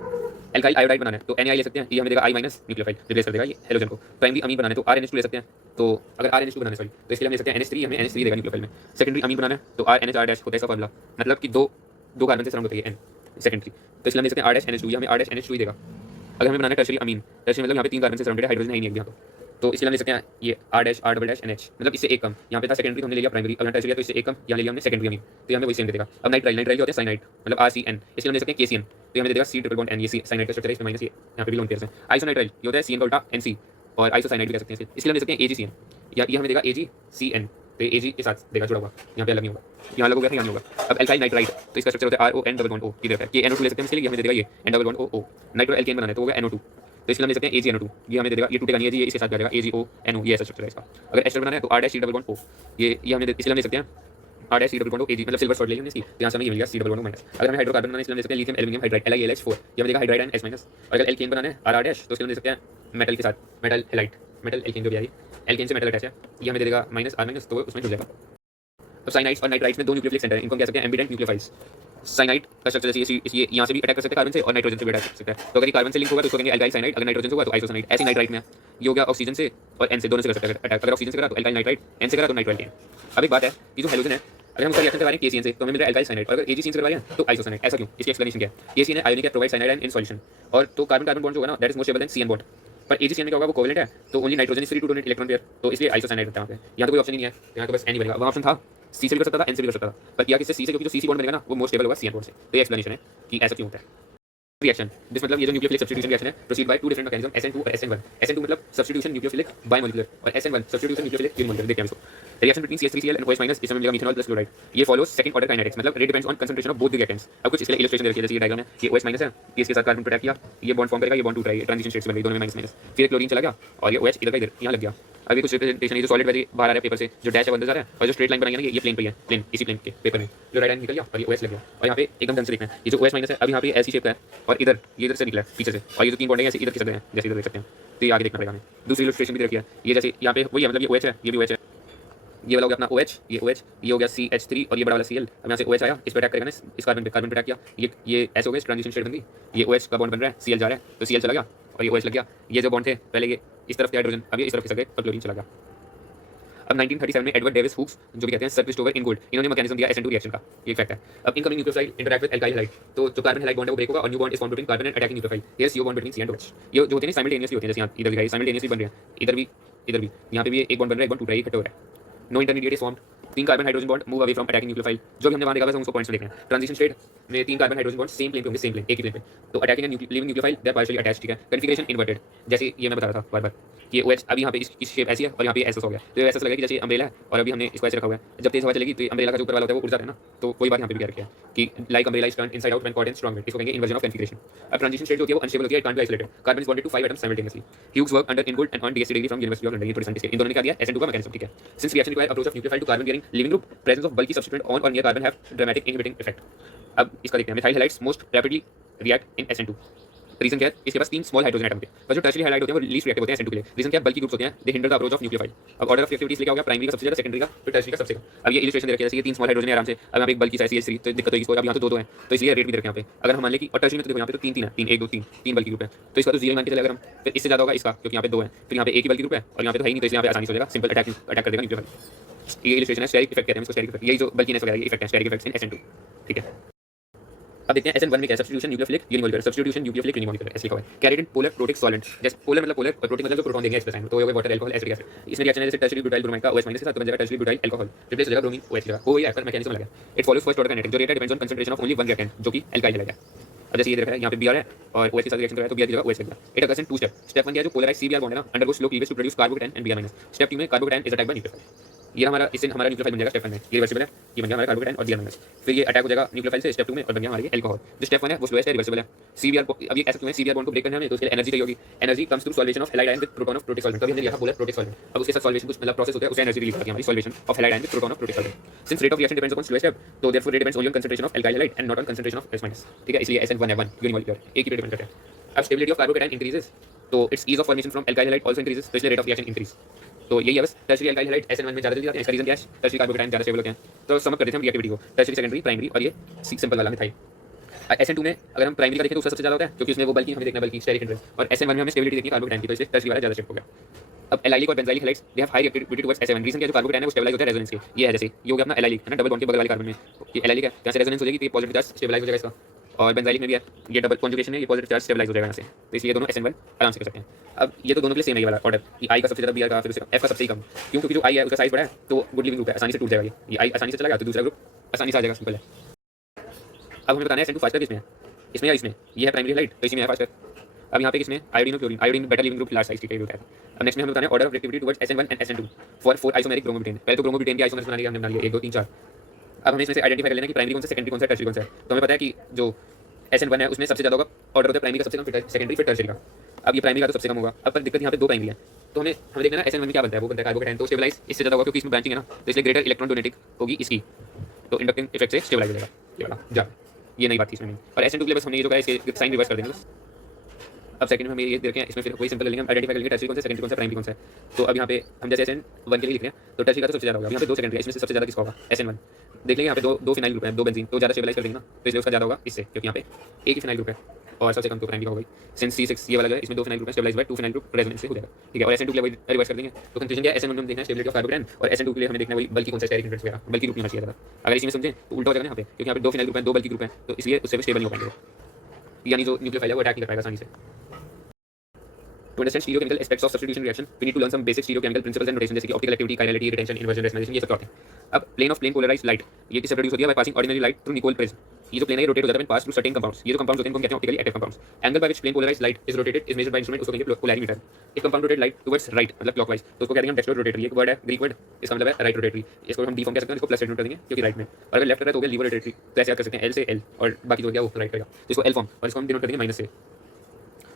एल्काइल आयोडाइड बनाना है तो Na ले सकते हैं, ये हमें देगा I- न्यूक्लियोफाइल रिप्लेस कर देगा ये हैलोजन को। प्राइमरी अमीन बनाना है तो RNH2 ले सकते हैं, तो अगर RNH2 बनाना है सॉरी तो इसके लिए हम ले सकते हैं NH3, हमें NH3 देगा न्यूक्लियोफाइल में। सेकेंडरी अमीन बनाना है तो RNHR- होता है इसका फॉर्मूला, मतलब कि दो कार्बन से सराउंड होती है N सेकेंडरी, तो इसलिए हम ले सकते हैं R-NH2, ये हमें R-NH2 ही देगा। अगर हमें बनाना है टर्शियरी अमीन, टर्शियरी मतलब यहाँ पे तीन कार्बन से सराउंडेड है, हाइड्रोजन है ही नहीं यहाँ तो इसलिए हम ले सकते हैं ये R-NH, मतलब इससे एक कम। यहाँ पे था सेकेंडरी तो हमने ले लिया प्राइमरी, अब यहाँ टर्शियरी तो इससे एक कम यहाँ ले लिया हमने सेकेंडरी अमीन, तो हमें वही सेम दे देगा। अब नाइट्राइल होता है साइनाइड, मतलब RCN, इसलिए हम ले सकते हैं KCN, तो हमें दे देगा C-N, ये साइनाइड का स्ट्रक्चर है, इसमें माइनस ये यहाँ पे भी लोन पेयर्स है। आइसोनाइट्राइल ये होता है CN का उल्टा NC, और आइसोसाइनाइड भी कह सकते हैं इसलिए हम ले सकते हैं AgCN, या ये हमें देगा AgCN, तो Ag के साथ देगा जुड़ा हुआ, यहाँ पे अलग नहीं होगा, यहाँ अलग हो गया था, यहाँ नहीं होगा। अब एल्काइल नाइट्राइड तो इसका स्ट्रक्चर होता है RON-O, किधर है ये NO2 ले सकते हैं, इसलिए हमें दे देगा ये N-O-O। नाइट्रो एल्केन बनाना है तो होगा NO2, तो इसलिए हम ले सकते हैं AgNO2, ये हमें दे देगा, ये टूटेगा नहीं है जी, ये इसके साथ जाएगा AgONO, ये ऐसा स्ट्रक्चर है इसका। अगर एस्टर बनाना है तो R-C-O, ये हमें इसलिए हम ले सकते हैं R-C-O Ag, मतलब सिल्वर सॉल्ट ले लेंगे इसकी, तो यहाँ से हमें ये मिल गया C-O-। अगर हमें हाइड्रोकार्बन बनाना है इसलिए हम ले सकते हैं लिथियम एल्युमिनियम हाइड्राइड LiAlH4, ये हमें देगा हाइड्राइड आयन H-। और अगर एल्केन बनाना है R- तो इसलिए हम ले सकते हैं मेटल के साथ, मेटल हैलाइड, मेटल एल्केन जो भी आई, एल्केन से मेटल अटैच है, ये हमें दे देगा -R-, तो उसमें जुड़ जाएगा। अब साइनाइड्स और नाइट्राइड्स में दो न्यूक्लियोफिलिक सेंटर हैं, इनको हम कह सकते हैं एम्बिडेंट न्यूक्लियोफाइल्स। साइनाइड का स्ट्रक्चर जैसे ये यहाँ से भी अटैक कर सकते हैं कार्बन से और नाइट्रोजन से भी अटैक कर सकता है, तो अगर ये कार्बन से लिंक होगा तो उसको कहेंगे एल्काइल साइनाइड, अगर नाइट्रोजन से होगा तो आइसोसाइनाइड। ऐसी नाइट्राइट में ये हो गया ऑक्सीजन से और N से, दोनों से कर सकता है अटैक। अगर ऑक्सीजन से करा तो एल्काइल नाइट्राइट, N से करा तो नाइट्राइल एल्केन। अब एक बात है कि जो हैलोजन है अगर हम उसका रिएक्शन करवा रहे हैं KCN से तो हमें मिल रहा है एल्काइल साइनाइड, और अगर AgCN से करवा रहे हैं तो आइसोसाइनाइड। ऐसा क्यों, इसकी एक्सप्लेनेशन क्या है। KCN है आयोनिक है, प्रोवाइड साइनाइड इन सॉल्यूशन, और तो कार्बन कार्बन बॉन्ड जो होगा ना that is more stable than CN bond. पर AgCN में क्या होगा, वो कोवेलेंट है, तो only nitrogen is free to donate electron pair, तो इसलिए आइसोसाइनाइड होता है। यहाँ तो कोई ऑप्शन ही नहीं है, यहाँ तो बस N ही बनेगा। वहाँ ऑप्शन था सी से भी कर सकता था, एन से भी कर सकता था, पर किया किससे, सी से, क्योंकि जो सी बॉन्ड बनेगा ना वो मोस्ट स्टेबल होगा सी एन बॉन्ड से। तो ये एक्सप्लेनेशन है कि ऐसा क्यों होता है। रिएक्शन दिस मतलब ये जो न्यूक्लियोफिलिक सब्स्टिट्यूशन रिएक्शन है proceed by two different mechanism SN2 और SN1। SN2 मतलब सब्स्टिट्यूशन न्यूक्लियोफिलिक बायमोलिकुलर और SN1 सब्स्टिट्यूशन न्यूक्लियोफिलिक यूनिमोलिकुलर। देखते हैं इसको। Reaction between CH3Cl and OH minus, इसमें मिलेगा मिथेनॉल प्लस क्लोराइड। ये फॉलोस सेकंड ऑर्डर काइनेटिक्स, मतलब rate depends on concentration of both the reactants. अब कुछ इसके लिए इलस्ट्रेशन दे रखी है, जैसे ये डायग्राम है, ये OH माइनस है, ये इसके साथ कार्बन अटैक किया, ये बॉन्ड फॉर्म करेगा, ये बॉन्ड टूट रहा है, ट्रांजिशन स्टेट से बन गई, दोनों में माइनस माइनस। फिर क्लोरीन चला गया और ये OH इधर का इधर यहाँ लग गया। अभी कुछ रिप्रेजेंटेशन, ये जो सॉलिड वैल्यू बाहर आ रहा है पेपर से, जो डैश है अंदर जा रहा है, और जो स्ट्रेट लाइन बनाई है ना ये प्लेन पे है, प्लेन इसी प्लेन के पेपर में जो राइट हैंड निकल गया और ये OH लग गया। और यहाँ पे एकदम ढंग से देखना है, ये जो OH माइनस है अब यहाँ पे ऐसी शेप का है और इधर ये इधर से निकला है पीछे से, और ये जो तीन बॉन्ड है ऐसे इधर खिसक गए हैं, जैसे इधर देख सकते हैं। तो ये आगे देखना पड़ेगा हमें। दूसरी इलस्ट्रेशन भी देखिए, ये जैसे यहाँ पे वही है, मतलब ये OH है, ये भी OH है, ये वाला हो गया अपना OH, ये OH, ये हो गया CH3 और ये बड़ा वाला Cl। अब यहाँ से OH आया, इस पर अटैक करेगा ना, इस कार्बन पे अटैक किया, ये S हो गया, ट्रांजिशन स्टेट बन गई, ये OH का बॉन्ड बन रहा है, Cl जा रहा है तो Cl चला गया और ये OH लग गया। ये जो बॉन्ड थे पहले ये इस तरफ थे हाइड्रोजन, अब ये इस तरफ खिसक गए और क्लोरीन चला गया। अब 1937 में एडवर्ड डेविस हुक्स जो भी कहते हैं सर क्रिस्टोफर इनगोल्ड, इन्होंने मैकेनिज्म दिया SN2 रिएक्शन का, ये फैक्ट है। अब incoming nucleophile interact with alkyl halide, तो जो कार्बन हैलाइड बॉन्ड है वो ब्रेक होगा और new bond is form between carbon and attacking nucleophile. Here CO bond between C and OH, ये जो होते हैं साइमल्टेनियसली होते हैं, जैसे यहाँ इधर दिखाई साइमल्टेनियसली बन रहे हैं, इधर भी यहाँ पे भी एक बॉन्ड बन रहा है, एक बॉन्ड टूट रहा है, इकट्ठे हो रहा है। नो इंटरमीडिएट इज फॉर्म्ड, तीन carbon hydrogen bond move away from attacking nucleophile. जो भी हमने वहां देखा था उसको पॉइंट्स में देखना है। ट्रांजिशन स्टेट में तीन carbon hydrogen bond same plane पे होंगे, सेम प्लेन, एक ही प्लेन पे, तो attacking and leaving nucleophile they are partially attached, ठीक है। कॉन्फिगरेशन इन्वर्टेड, जैसे ये मैं बता रहा था बार बार कि OH अभी यहाँ पे इस शेप ऐसी है और यहाँ पे SS हो गया, तो ऐसा लगेगा कि जैसे अम्ब्रेला है और अभी हमने इसको ऐसे रखा हुआ है, जब तेज हवा चलेगी तो अम्ब्रेला का जो ऊपर वाला होता है वो उड़ जाता है ना, तो कोई बात यहाँ पे भी कह रखी है कि like umbrella is turned inside out when caught in strong, इसको कहेंगे इन्वर्जन ऑफ कॉन्फिगरेशन। अब ट्रांजिशन स्टेट जो होती है वो अनस्टेबल होती है, it can't be isolated, carbon is bonded to 5 atoms simultaneously. Hughes work under Ingold and earn DSc degree from university of London, ये थोड़ी साइंटिस्ट इन दोनों ने क्या दिया SN2 का मैकेनिज्म, ठीक है। Since reaction require approach of nucleophile to carbon bearing leaving group, presence of bulky substituent on और near carbon have dramatic inhibiting effect. अब इसका देखते हैं, methyl halides most rapidly react in SN2। Reason क्या है, इसके पास तीन स्मॉल हाइड्रोजन एटम थे, पर जो टर्शियरी हाइलाइट होते हैं वो लीस्ट रिएक्टिव होते हैं SN2 के लिए। रीजन क्या है, बल्की ग्रुप्स होते हैं, they hinder the approach of nucleophile. अब ऑर्डर ऑफ रिएक्टिविटी क्या हो गया, प्राइमरी का सबसे ज्यादा, सेकेंडरी का, फिर टर्शियरी का सबसे कम। अब ये इलस्ट्रेशन दे रखा है, जैसे ये तीन स्मॉल हाइड्रोजन है आराम से, अब यहाँ पे एक बल्की CH3, तो दिक्कत होगी इसको, अब यहाँ तो दो हैं, तो इसलिए रेट भी दे रखे हैं यहाँ पे। अगर हम मान लें कि और टर्शियरी में तो देखो यहाँ पे तो तीन है, तीन 1 2 3 तीन बल्की ग्रुप है, तो इसका तो 0 मान के चले अगर हम, फिर इससे ज्यादा होगा इसका, क्योंकि यहाँ पे 2 है, फिर यहाँ पे एक ही बल्की ग्रुप है और यहाँ पे तो है ही नहीं, तो इसलिए यहाँ पे आसानी से हो जाएगा, सिंपल अटैक कर देगा न्यूक्लियोफाइल। ये इलस्ट्रेशन है, स्टेरिक इफेक्ट कहते हैं इसको, स्टेरिक इफेक्ट, यही जो बल्कीनेस वगैरह ये इफेक्ट है, स्टेरिक इफेक्ट्स इन SN2, ठीक है। अब देखते हैं SN1 में क्या है, substitution nucleophilic unimolecular, substitution nucleophilic unimolecular ऐसे लिखा हुआ है। Carried in polar protic solvent, जैसे पोलर मतलब पोलर और प्रोटिक मतलब जो प्रोटॉन देंगे एक्स साइन, तो ये वाटर अल्कोहल एसिडिक एसिड। इसमें रिएक्शन है जैसे टर्शियरी ब्यूटाइल ब्रोमाइड का OH माइनस के साथ, तो बन जाएगा टर्शियरी ब्यूटाइल अल्कोहल, रिप्लेस हो जाएगा ब्रोमीन OH का, वो ये एक्टर मैकेनिज्म लगा। It follows first order kinetic, जो rate depends on concentration of only one reactant, जो कि एल्काइल हैलाइड है। अब जैसे ये देख रहा है यहाँ पे Br है और OH के साथ रिएक्शन कर रहा है, तो Br की जगह OH लग गया। It occurs in two step, step 1 क्या है, जो पोलराइज्ड CBr बॉन्ड है ना, undergoes slow cleavage to produce carbocation and Br minus. Step 2 में carbocation is attacked by nucleophile, ये हमारा इससे हमारा न्यूक्लियोफाइल बन जाएगा स्टेप 1 में, ये रिवर्सिबल है, ये बन गया हमारा कार्बोकेटाइन और Br माइनस। फिर ये अटैक हो जाएगा न्यूक्लियोफाइल से स्टेप 2 में और बन गया हमारा अल्कोहल। जो स्टेप 1 है वो स्लोएस्ट है, रिवर्सिबल है। CBr अब ये ऐसा क्यों है, CBr बॉन्ड को ब्रेक करना है हमें, तो इसके लिए एनर्जी चाहिए होगी। Energy comes through solvation of halide ion with proton of protic solvent, कभी हमने लिया था पोलर प्रोटिक सॉल्वेंट, अब उसके साथ सॉल्वेशन कुछ मतलब प्रोसेस होता है, उसे एनर्जी रिलीज करती है हमारी, solvation of halide ion with proton of protic solvent. Since rate of reaction depends upon slowest step, तो therefore rate depends only on concentration of alkyl halide and not on concentration of S minus, ठीक है। इसलिए SN1 है 1 unimolecular, एक ही पे depend करता है। अब stability of carbocation increases, so its ease of formation from alkyl halide also increases, तो इसलिए रेट ऑफ रिएक्शन इंक्रीज। तो यही है बस, टर्शियरी एल्काइल हैलाइड SN1 में ज्यादा जल्दी आते हैं, इसका रीजन क्या है, टर्शियरी कार्बोकेटाइन ज्यादा स्टेबल होते हैं। तो समझ कर देते हैं हम रिएक्टिविटी को, टर्शियरी, सेकेंडरी, प्राइमरी और ये सिंपल वाला मिथाइल। SN2 में अगर हम प्राइमरी का देखें तो उसका सबसे ज्यादा होता है, क्योंकि उसमें वो बल्कि हमें देखना बल्कि स्टेरिक इंटरेस्ट, और SN1 में हमें स्टेबिलिटी देखनी है कार्बोकेटाइन की, तो इसलिए टर्शियरी वाला ज्यादा स्टेप हो गया। अब एलाइलिक और benzylic halides they have high reactivity towards SN1, reason क्या है, जो कार्बोकेटाइन है वो स्टेबलाइज होता है रेजोनेंस के, ये है जैसे ये हो गया अपना एलाइलिक है ना, डबल बॉन्ड के बगल वाले कार्बन में, ये एलाइलिक है, यहाँ से रेजोनेंस हो जाएगी तो ये पॉजिटिव चार्ज स्टेबलाइज हो जाएगा इसका, और बेंजाइलिक में भी है, ये डबल कॉन्जुगेशन है, ये पॉजिटिव चार्ज स्टेबलाइज हो जाएगा यहाँ से, तो इसलिए दोनों SN1 आराम से कर सकते हैं। अब ये तो दोनों के लिए सेम है ये वाला ऑर्डर कि I का सबसे ज्यादा, Br का, फिर उससे F का सबसे ही कम, क्यों, क्योंकि जो I है उसका साइज बड़ा है, तो गुड लिविंग ग्रुप है, आसानी से टूट जाएगा, ये I आसानी से चला गया तो दूसरा ग्रुप आसानी से आ जाएगा, सिंपल है। अब हमें बताना है SN2 फास्टर किसमें है, इसमें या इसमें, ये है प्राइमरी हैलाइड तो इसी में है फास्टर। अब यहाँ पे किसमें, आयोडीन और chlorine, iodine better leaving group large size, ठीक है, ये होता है। अब नेक्स्ट में हमें बताना है order of reactivity towards SN1 and SN2 for 4 isomeric bromobutane. पहले तो ब्रोमोब्यूटेन के आइसोमर्स बना लिया हमने, बना लिया 1 2 3 4। अब हमें इसमें से आइडेंटिफाई कर लेना कि प्राइमरी कौन सा, सेकेंडरी कौन सा, टर्शियरी कौन सा है। तो हमें पता है कि जो SN1 है उसमें सबसे ज्यादा होगा ऑर्डर होता है प्राइमरी का सबसे कम, फिर सेकेंडरी, फिर टर्शियरी का। अब ये प्राइमरी का तो सबसे कम होगा, अब पर दिक्कत यहाँ पे दो प्राइमरी है, तो हमें देखना है SN1 में क्या बनता है, वो बनता है कार्बोकेटाइन, तो स्टेबलाइज इससे ज्यादा होगा क्योंकि इसमें ब्रांचिंग है ना, तो इसलिए ग्रेटर इलेक्ट्रॉन डोनेटिक होगी इसकी, तो इंडक्टिंग इफेक्ट से स्टेबलाइज हो जाएगा ये वाला जा, ये नई बात थी इसमें नहीं। और SN2 के लिए बस हमने ये जो कहा इसके साइन रिवर्स कर देंगे बस। अब सेकंड में हम ये देख रहे हैं, इसमें फिर वही सिंपल लेंगे, हम आइडेंटिफाई करेंगे टर्शियरी कौन सा, सेकेंडरी कौन सा, प्राइमरी कौन सा है। तो अब यहाँ पे हम जैसे SN1 के लिए लिख रहे हैं तो टर्शियरी का तो सबसे ज्यादा होगा, यहाँ पे 2 सेकेंडरी है, इसमें से सबसे ज्यादा किसका होगा, SN1। देख लेंगे यहाँ पे दो फिनाइल ग्रुप है, 2 बेंजीन, तो ज्यादा स्टेबलाइज कर देंगे ना, तो इसलिए उसका ज्यादा होगा इससे, क्योंकि यहाँ पे एक ही फिनाइल ग्रुप है और सबसे कम तो प्राइमरी का होगा। सिंस C6 ये वाला जो है इसमें 2 फिनाइल ग्रुप है, stabilize by 2 phenyl group resonance से हो जाएगा, ठीक है। और SN2 के लिए वही रिवर्स कर देंगे, तो कंक्लूजन क्या है, SN1 में हम देखना है स्टेबिलिटी ऑफ कार्बोकेटाइन और SN2 के लिए हमें देखना है वही बल्कि कौन सा, स्टेरिक इंटरेस्ट वगैरह, बल्कि ग्रुप नहीं होना चाहिए था। अगर इसी में समझें तो उल्टा हो जाएगा यहाँ पे, क्योंकि यहाँ पे 2 फिनाइल ग्रुप है, 2 बल्कि ग्रुप है, तो इसलिए उससे भी स्टेबल नहीं हो पाएंगे, यानी जो न्यूक्लियोफाइल है वो अटैक नहीं कर पाएगा आसानी से। To understand stereochemical aspects of substitution reaction, we need to learn some basic stereochemical principles and notation जैसे कि optical activity, chirality, retention, inversion, rationalization, ये सब होते हैं. अब plane polarized light ये किससे प्रोड्यूस होती है? By passing ordinary light through Nicol prism. ये जो plane है ये रोटेट हो जाता है पास थ्रू सर्टेन कंपाउंड्स. ये जो कंपाउंड्स होते हैं इनको हम कहते हैं optically active compounds. Angle by which plane polarized light is rotated is measured by instrument, उसको कहेंगे पोलैरिमीटर. एक compound rotate light towards right मतलब क्लॉकवाइज तो उसको कहते हैं हम डेक्स्ट्रो रोटेटरी. एक वर्ड है ग्रीक वर्ड, इसका मतलब है राइट रोटेटरी. इसको हम डी फॉर्म कह सकते हैं, इसको प्लस साइड में कर देंगे क्योंकि राइट में. और अगर लेफ्ट कर रहा है तो हो गया लीवर रोटेटरी. तो ऐसे याद कर सकते हैं एल से एल और बाकी जो हो गया वो राइट करेगा. तो इसको एल फॉर्म और इसको हम डिनोट कर देंगे माइनस से.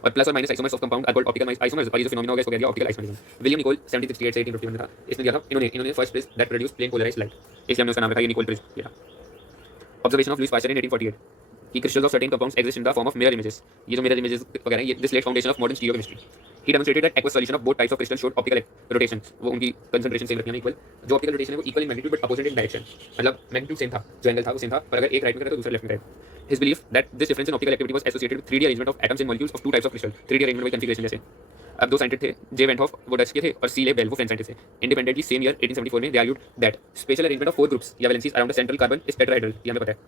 और प्लस और minus isomers of compound are called optical isomers. और ये जो फिनोमेना हो गया इसको कह दिया ऑप्टिकल आइसोमरिज्म. विलियम निकोल 1768 से 1851 में था. इसने दिया था इन्होंने first place that produce plane polarized light, इसलिए हमने उसका नाम रखा ये Nicol prism. Observation of Louis Pasteur in 1848 कि crystals of certain compounds exist in the form of mirror images. ये जो मिरर इमेजेस वगैरह हैं ये this led foundation of modern stereochemistry. He demonstrated that aqueous solution of both types of crystal showed optical rotations. वो उनकी concentration same रखती है equal. जो ऑप्टिकल रोटेशन है वो equal in magnitude but opposite in direction. मतलब magnitude same था, जो एंगल था वो सेम था, पर अगर एक राइट में करे तो दूसरा लेफ्ट में करे. His belief that this difference in optical activity was associated with 3D arrangement of atoms and molecules of two types of crystal. 3D arrangement by configuration जैसे. अब दो साइंटिस्ट थे, जे वेंटहोफ वो डच के थे और सी ले बेल वो फ्रेंच साइंटिस्ट थे. इंडिपेंडेंटली सेम ईयर 1874 में they argued that special arrangement of 4 groups या valencies around the central carbon is tetrahedral. ये हमें पता है.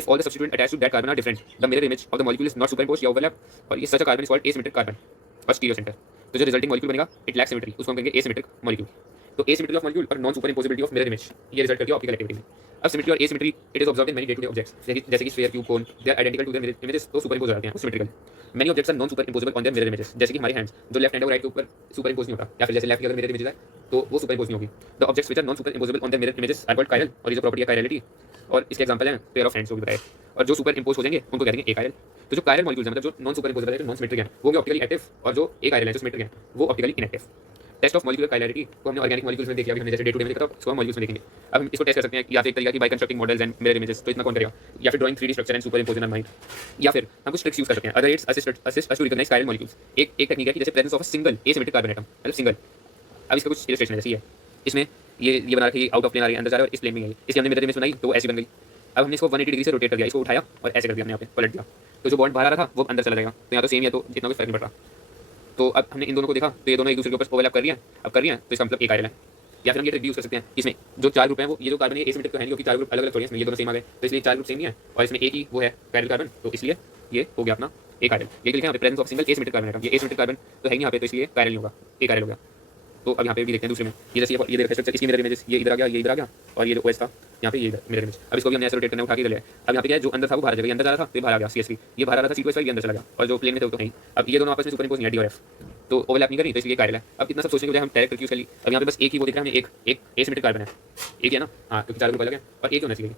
If all the substituent attached to that carbon are different, the mirror image of the molecule is not superimposed या overlap, और ये such a carbon is called asymmetric carbon और stereocenter. तो जो रिजल्टिंग मॉलिक्यूल बनेगा it lacks symmetry, उसको हम कहेंगे asymmetric molecule. तो asymmetry of molecule और non superimposability of mirror image ये रिजल्ट करती है ऑप्टिकल एक्टिविटी में. अब सिमेट्री और asymmetry it is observed in many day to day objects जैसे कि sphere, cube, cone. They are identical to their mirror images, तो सुपर इंपोज हो जाते हैं symmetrical. Many objects are non superimposable on their mirror images, जैसे कि हमारे hands जो लेफ्ट हैंड और राइट के ऊपर सुपर इंपोज नहीं होता, या फिर जैसे लेफ्ट की अगर मिरर इमेज है तो वो सुपर इंपोज नहीं होगी. The objects which are non superimposable on their mirror images are called chiral. और ये जो प्रॉपर्टी है कायरलिटी और इसके एग्जांपल हैं पेयर ऑफ हैंड्स को भी बताया. और जो सुपर इंपोज हो जाएंगे उनको कहते हैं ए कायरल. तो जो कायरल मॉलिक्यूल्स हैं मतलब जो नॉन सुपर इंपोजेबल है, जो नॉन सिमेट्रिक है, वो ऑप्टिकली एक्टिव, और जो ए कायरल है जो सिमेट्रिक है वो optically inactive. Test of molecular chirality को हमने ऑर्गेनिक मॉलिक्यूल्स में देखा, अभी हमने जैसे डे टू डे में देखा था, इसको हम मॉलिक्यूल्स में देखेंगे. अब हम इसको टेस्ट कर सकते हैं या फिर एक तरीका कि by constructing models and mirror images. तो इतना कौन करेगा? या फिर drawing 3D structure and superimpose in our mind, या फिर हम कुछ ट्रिक्स यूज कर सकते हैं. Other its assist us to recognize chiral molecules. एक टेक्निक है कि जैसे presence of a single asymmetric carbon atom, मतलब सिंगल. अब इसका कुछ इलस्ट्रेशन है जैसे ये इसमें ये बना रखी आउट ऑफ प्लेन आ रही है, अंदर जा रहा है और इस प्लेन में है, इसलिए हमने मिरर इमेज बनाई तो वो ऐसी बन गई. अब हमने इसको 180 डिग्री से रोटेट कर दिया, इसको उठाया और ऐसे कर दिया हमने यहाँ पे पलट दिया, तो जो बॉन्ड बाहर आ रहा था वो अंदर चला जाएगा. तो यहाँ तो सेम है, तो इतना कोई फर्क नहीं पड़ रहा. तो अब हमने इन दोनों को देखा तो ये दोनों एक दूसरे के ऊपर ओवरलैप कर रही हैं. अब कर रही हैं तो इसका मतलब एक कायरल है. या फिर हम ये ट्रिक यूज कर सकते हैं, इसमें जो 4 ग्रुप हैं वो ये जो कार्बन है एसिमेट्रिक तो है नहीं क्योंकि 4 ग्रुप अलग अलग थोड़ी हैं, इसमें ये दोनों सेम आ गए तो इसलिए 4 ग्रुप सेम ही है और इसमें एक ही वो है कायरल कार्बन, तो इसलिए ये हो गया अपना एक कायरल. ये लिखा है यहाँ पे presence of single asymmetric carbon atom. ये एसिमेट्रिक कार्बन तो है नहीं यहाँ पे, तो इसलिए कायरल नहीं होगा, एक कायरल हो गया. तो अब यहाँ पे भी देखते हैं दूसरे में, ये जैसे ये देखा स्ट्रक्चर इसकी मिरर इमेजेस, ये इधर आ गया, ये इधर आ गया, और ये जो ओएस था यहाँ पे ये मिरर इमेज. अब इसको भी हमने ऐसे रोटेट करने उठा के ले लिया. अब यहाँ पे क्या है, जो अंदर था वो बाहर जगह अंदर जा रहा था, तो बाहर आ गया CS3, ये बाहर आ रहा था C2S5, ये अंदर चला गया, और जो प्लेन में थे वो तो नहीं. अब ये दोनों आपस में सुपर इंपोज नहीं है, D और F, तो ओवरलैप नहीं करी, तो इसलिए कायरल है. अब इतना सब सोचने के बजाय हम डायरेक्ट करके यूज कर ली. अब यहाँ पे बस एक ही वो दिख रहा है हमें, एक एसिमेट्रिक कार्बन है, एक है ना, हाँ, क्योंकि 4 ग्रुप अलग है और एक होना चाहिए.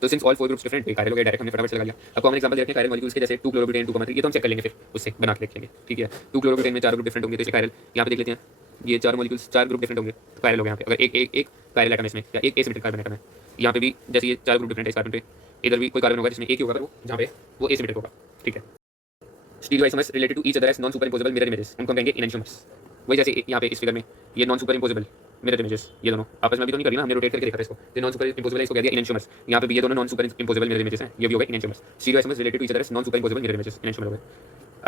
तो सिंस ऑल 4 ग्रुप्स डिफरेंट है, कायरल हो गया डायरेक्ट, हमने फटाफट से लगा लिया. अब कॉमन एग्जांपल देखते हैं कायरल मॉलिक्यूल्स के, जैसे 2 क्लोरोब्यूटेन 2,3. ये तो हम चेक कर लेंगे फिर उससे बना के देखेंगे, ठीक है. 2 क्लोरोब्यूटेन में 4 ग्रुप डिफरेंट होंगे, तो इसलिए कायरल. यहाँ पे देख लेते हैं ये 4 मॉलिक्यूल्स 4 ग्रुप डिफरेंट होंगे तो कायरल हो गया. यहाँ पे अगर एक कायरल एटम इसमें या एक एसिमेट्रिक कार्बन एटम है, यहाँ पे भी जैसे ये 4 ग्रुप डिफरेंट है इस कार्बन पे, इधर भी कोई कार्बन होगा जिसमें एक ही होगा, पर वो जहाँ पे वो एसिमेट्रिक होगा, ठीक है. Stereoisomers related to each other as non superimposable mirror images, उनको हम कहेंगे इनएंशियोमर्स. वही जैसे यहाँ पे इस फिगर में ये non superimposable mirror images, ये दोनों आपस में भी तो नहीं करी ना, हमने रोटेट करके देखा था इसको. ये नॉन सुपर इंपोजेबल है, इसको कह दिया इनएंशियोमर्स. यहाँ पे भी ये दोनों non superimposable mirror images हैं, ये भी हो गए enantiomers. Stereoisomers related to each other as non superimposable mirror images, enantiomer हो गए.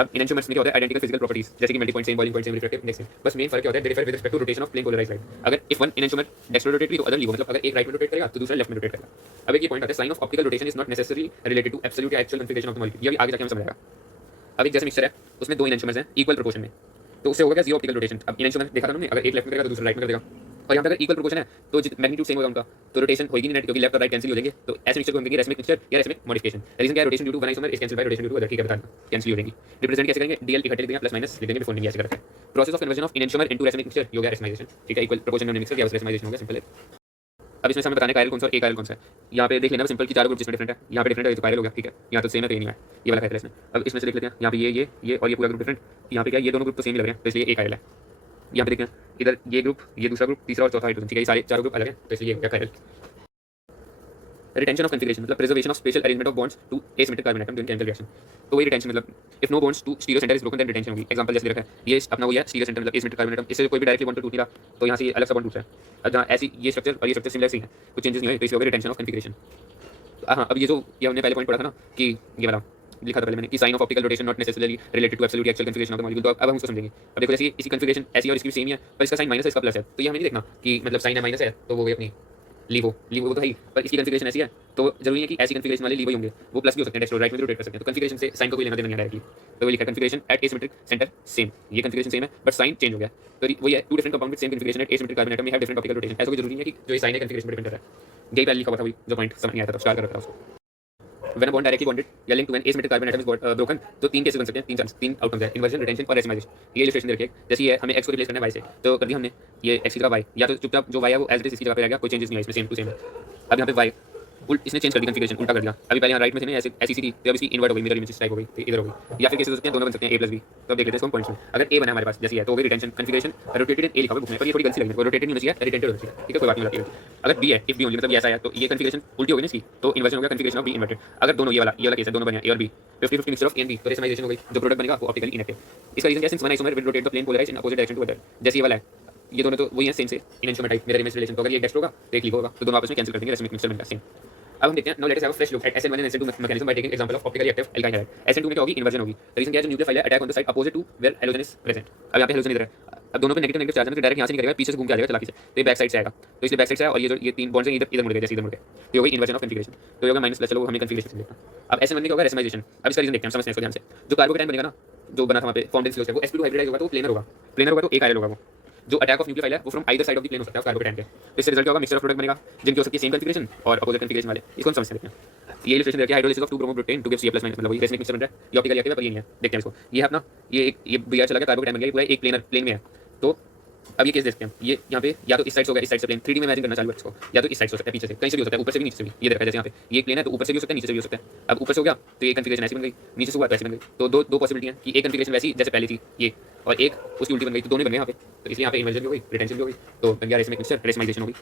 अब इनएंशियोमर्स में क्या होता है, आइडेंटिकल फिजिकल प्रॉपर्टीज, जैसे कि melting point same, boiling point same, refractive index same. बस मेन फर्क क्या होता है, they differ with respect to rotation of plane polarized light. अगर if one enantiomer dextrorotatory तो अदर लीवो, मतलब अगर एक राइट में रोटेट करेगा तो दूसरा लेफ्ट में रोटेट करेगा. अब एक ये पॉइंट आता है, sign of optical rotation is not necessary related to absolute या actual configuration of the molecule. ये भी आगे जाके हम समझेगा. अब एक जैसे मिक्सचर है उसमें 2 इनएंशियोमर्स हैं इक्वल प्रोपोर्शन में, तो उससे होगा क्या, जीरो ऑप्टिकल रोटेशन. अब इनएंशियोमर देखा था हमने, अगर एक लेफ्ट में करेगा तो दूसरा राइट में कर देगा. और यहाँ पे अगर इक्वल प्रोपोर्शन है तो मैग्नीट्यूड सेम होगा उनका, तो रोटेशन होगी नहीं नेट, क्योंकि लेफ्ट और राइट कैंसिल हो जाएंगे. तो ऐसे मिक्सचर को हम कहेंगे रेसमिक मिक्सचर या रेसमिक मॉडिफिकेशन. रीजन क्या है, rotation due to one isomer is cancel by rotation due to other, ठीक है, बताना कैंसिल हो जाएंगी. रिप्रेजेंट कैसे करेंगे, डीएल इकट्ठे लिख देंगे, प्लस माइनस लिख देंगे, बिफोर नहीं ऐसे कर रखा है. Process of conversion of enantiomer into racemic mixture, ये हो गया रेसमाइजेशन, ठीक है. इक्वल प्रोपोर्शन में मिक्सचर किया बस रेसमाइजेशन हो गया, सिंपल है. अब इसमें हमें बताना है कायरल कौन सा और ए कायरल कौन सा है. यहाँ पे देख लेना सिंपल कि 4 ग्रुप जिसमें डिफरेंट है, यहाँ पे डिफरेंट है तो कायरल हो गया, ठीक है. यहाँ तो सेम है तो ये नहीं है, ये वाला कायरल है इसमें. अब इसमें से देख लेते हैं, यहाँ पे ये और ये पूरा ग्रुप डिफरेंट. यहाँ पे क्या, ये दोनों ग्रुप तो सेम ही लग रहे हैं, तो इसलिए ए कायरल है. यहाँ पे देखें इधर ये ग्रुप, ये दूसरा ग्रुप, तीसरा और चौथा हाइड्रोजन, ठीक है, ये सारे 4 ग्रुप अलग हैं, तो इसलिए ये हो गया कायरल. रिटेंशन ऑफ कॉन्फिगरेशन मतलब preservation of spatial arrangement of bonds to asymmetric carbon atom during chemical reaction. तो वही रिटेंशन मतलब if no bonds to stereo centre is broken then retention होगी. एग्जांपल जैसे रखा है, ये अपना वो है स्टीरियो सेंटर मतलब एसिमेट्रिक कार्बन एटम, इससे कोई भी डायरेक्टली बॉन्ड टूट नहीं रहा, तो यहाँ से ये अलग सा बॉन्ड टूट रहा है. अब जहाँ ऐसी ये स्ट्रक्चर और ये स्ट्रक्चर सिमिलर सी है, कुछ चेंजेस नहीं हुए, तो इसलिए हो गया रिटेंशन ऑफ कॉन्फिगरेशन. हाँ, अब ये जो ये हमने पहले पॉइंट पढ़ा था ना कि ये वाला लिखा था पहले मैंने कि sign of optical rotation not necessarily related to absolute actual configuration of the molecule. तो अब हम उसको समझेंगे. अब देखो जैसे इसी कॉन्फिगरेशन ऐसी और इसकी सेम ही है, पर इसका साइन माइनस है, इसका प्लस है, तो ये हमें नहीं देखना कि मतलब साइन है माइनस है तो वो भी अपनी लीवो तो है ही, पर इसकी कन्फिगरेशन ऐसी है तो जरूरी है कि ऐसी कन्फिगरेशन वाले लीवो ही होंगे, वो प्लस भी हो सकते हैं, डेस्क राइट में भी रोटेट कर सकते हैं, तो कन्फिगरेशन से साइन का कोई लेना देना नहीं है डायरेक्टली। तो वो लिखा है configuration at asymmetric centre same, ये कन्फिगरेशन सेम है बट साइन चेंज हो गया, तो वही है two different compound with same configuration at asymmetric carbon atom में हैव डिफरेंट ऑप्टिकल रोटेशन। ऐसा कोई जरूरी नहीं है कि जो ये साइन है कन्फिगरेशन पर डिपेंड कर रहा है, यही पहले लिखा हुआ था, वही जो पॉइंट समझ नहीं आया था स्टार कर रखा था उसको। When a bond directly bonded या linked to an asymmetric carbon atom is broken, तो तीन केसेस बन सकते हैं, तीन आउटकम्स है, इन्वर्जन, रिटेंशन और रेसिमाइजेशन। ये इलस्ट्रेशन दे रखी है, जैसे ये हमें x को रिप्लेस करना है y से, तो कर दिया हमने ये x की जगह y, या तो चुपचाप जो y है वो एज इट इज इसकी जगह पे रह गया, कोई चेंजेस नहीं है इसमें, सेम टू सेम है। अब यहाँ पे y इसने चेंज कर दी कन्फिगरेशन, उल्टा कर दिया, अभी पहले यहाँ राइट में थे ना ऐसी थी, तो अब इसकी इन्वर्ट हो गई, मिरर इमेज टाइप हो गई, तो इधर हो गई। या फिर केसेस हो सकते हैं दोनों बन सकते हैं a प्लस b। तो अब देख लेते हैं इसको पॉइंट्स में, अगर a बना हमारे पास जैसे है तो हो गई रिटेंशन कन्फिगरेशन रोटेटेड a लिखा हुआ बुक में, पर ये थोड़ी गलती लगी, रोटेटेड नहीं होना चाहिए, रोटेटेड होना चाहिए, ठीक है, कोई बात नहीं होती। अगर b है, इफ b ओनली मतलब ऐसा है, तो ये कन्फिगरेशन उल्टी हो गई ना इसकी, तो इन्वर्जन हो गया, कन्फिगरेशन ऑफ b इन्वर्टेड। अगर दोनों ये वाला केस है, दोनों बने a और b 50-50 mixture of a and b, तो रेसिमाइजेशन हो गई, जो प्रोडक्ट बनेगा वो ऑप्टिकली इनएक्टिव। इसका रीजन क्या है, since one isomer will rotate the plane polarized in opposite direction to other, जैसे ये वाला है, ये दोनों तो वही है सेम से इन एंशियोमेट टाइप मिरर इमेज रिलेशन, तो अगर ये डेक्स्ट्रो होगा तो एक लिखो होगा, तो दोनों आपस में कैंसिल कर देंगे, रेसिमिक मिक्सचर बनेगा सेम। अब हम देखते हैं, now let us have a fresh look at SN1 and SN2 mechanism by taking example of optically active alkyl halide. SN2 में क्या होगी, इन्वर्जन होगी, रीजन क्या है, जो न्यूक्लियर फाइल है attack on the side opposite to where halogen is present. अब यहाँ पे हैलोजन इधर है, अब दोनों पे नेगेटिव चार्ज है, तो डायरेक्ट यहाँ से नहीं करेगा, पीछे से घूम के आ जाएगा चलाकी से, तो ये बैक साइड से आएगा, तो इसलिए बैक साइड से आया, और ये जो ये तीन बॉन्ड्स हैं इधर मुड़ गए, जैसे इधर मुड़ गए, तो ये होगी इन्वर्जन ऑफ कन्फिगरेशन, तो ये होगा माइनस प्लस। चलो हमें कन्फिगरेशन देखना। अब SN1 में क्या होगा, रेसिमाइजेशन। अब इसका रीजन देखते हैं, समझते हैं इसको ध्यान से। जो कार्बोकेटाइन बनेगा ना, जो बना था वहाँ पे फॉर्म्ड इन सिलोस, वो sp2 हाइब्रिडाइज होगा, तो प्लेनर होगा, तो एक आयल होगा वो, जो अटैक ऑफ न्यूक्लियर फाइल है वो from either side of the plane हो सकता है कार्बोकेटाइन के, तो इससे रिजल्ट क्या होगा, मिक्सचर ऑफ प्रोडक्ट बनेगा जिनकी हो सकती है सेम कन्फिगरेशन और अपोजिट कन्फिगरेशन वाले। इसको हम समझते हैं। ये इलस्ट्रेशन देखिए, hydrolysis of 2 bromopropane to give Ca+, मतलब वही रेसिमिक मिक्सचर बन रहा है, ये ऑप्टिकल एक्टिव है पर ये नहीं है। देखते हैं इसको, ये है अपना ये Br चला गया, कार्बोकेटाइन बन गया, पूरा एक प्लेन में है। तो अब ये केस देखते हैं, ये यहाँ पे या तो इस साइड से होगा, इस साइड से प्लेन 3D में इमेजिन करना चालू है इसको, या तो इस साइड से हो सकता है, पीछे से कहीं से भी हो सकता है, ऊपर से भी नीचे से भी, ये देखा जैसे यहाँ पे ये प्लेन है तो ऊपर से भी हो सकता है, नीचे से भी हो सकता है। अब ऊपर से हो गया तो ये कन्फिगरेशन ऐसी बन गई, नीचे से हुआ तो ऐसी बन गई, तो दो पॉसिबिलिटी है कि एक कन्फिगरेशन वैसी जैसे पहले थी ये, और एक उसकी उल्टी बन गई, तो दोनों बन गए यहाँ पे, तो इसलिए यहाँ पे इन्वर्जन भी हो गई, रिटेंशन भी हो गई, तो बन गया रेसिमिक मिक्सचर, रेसिमाइजेशन हो गई।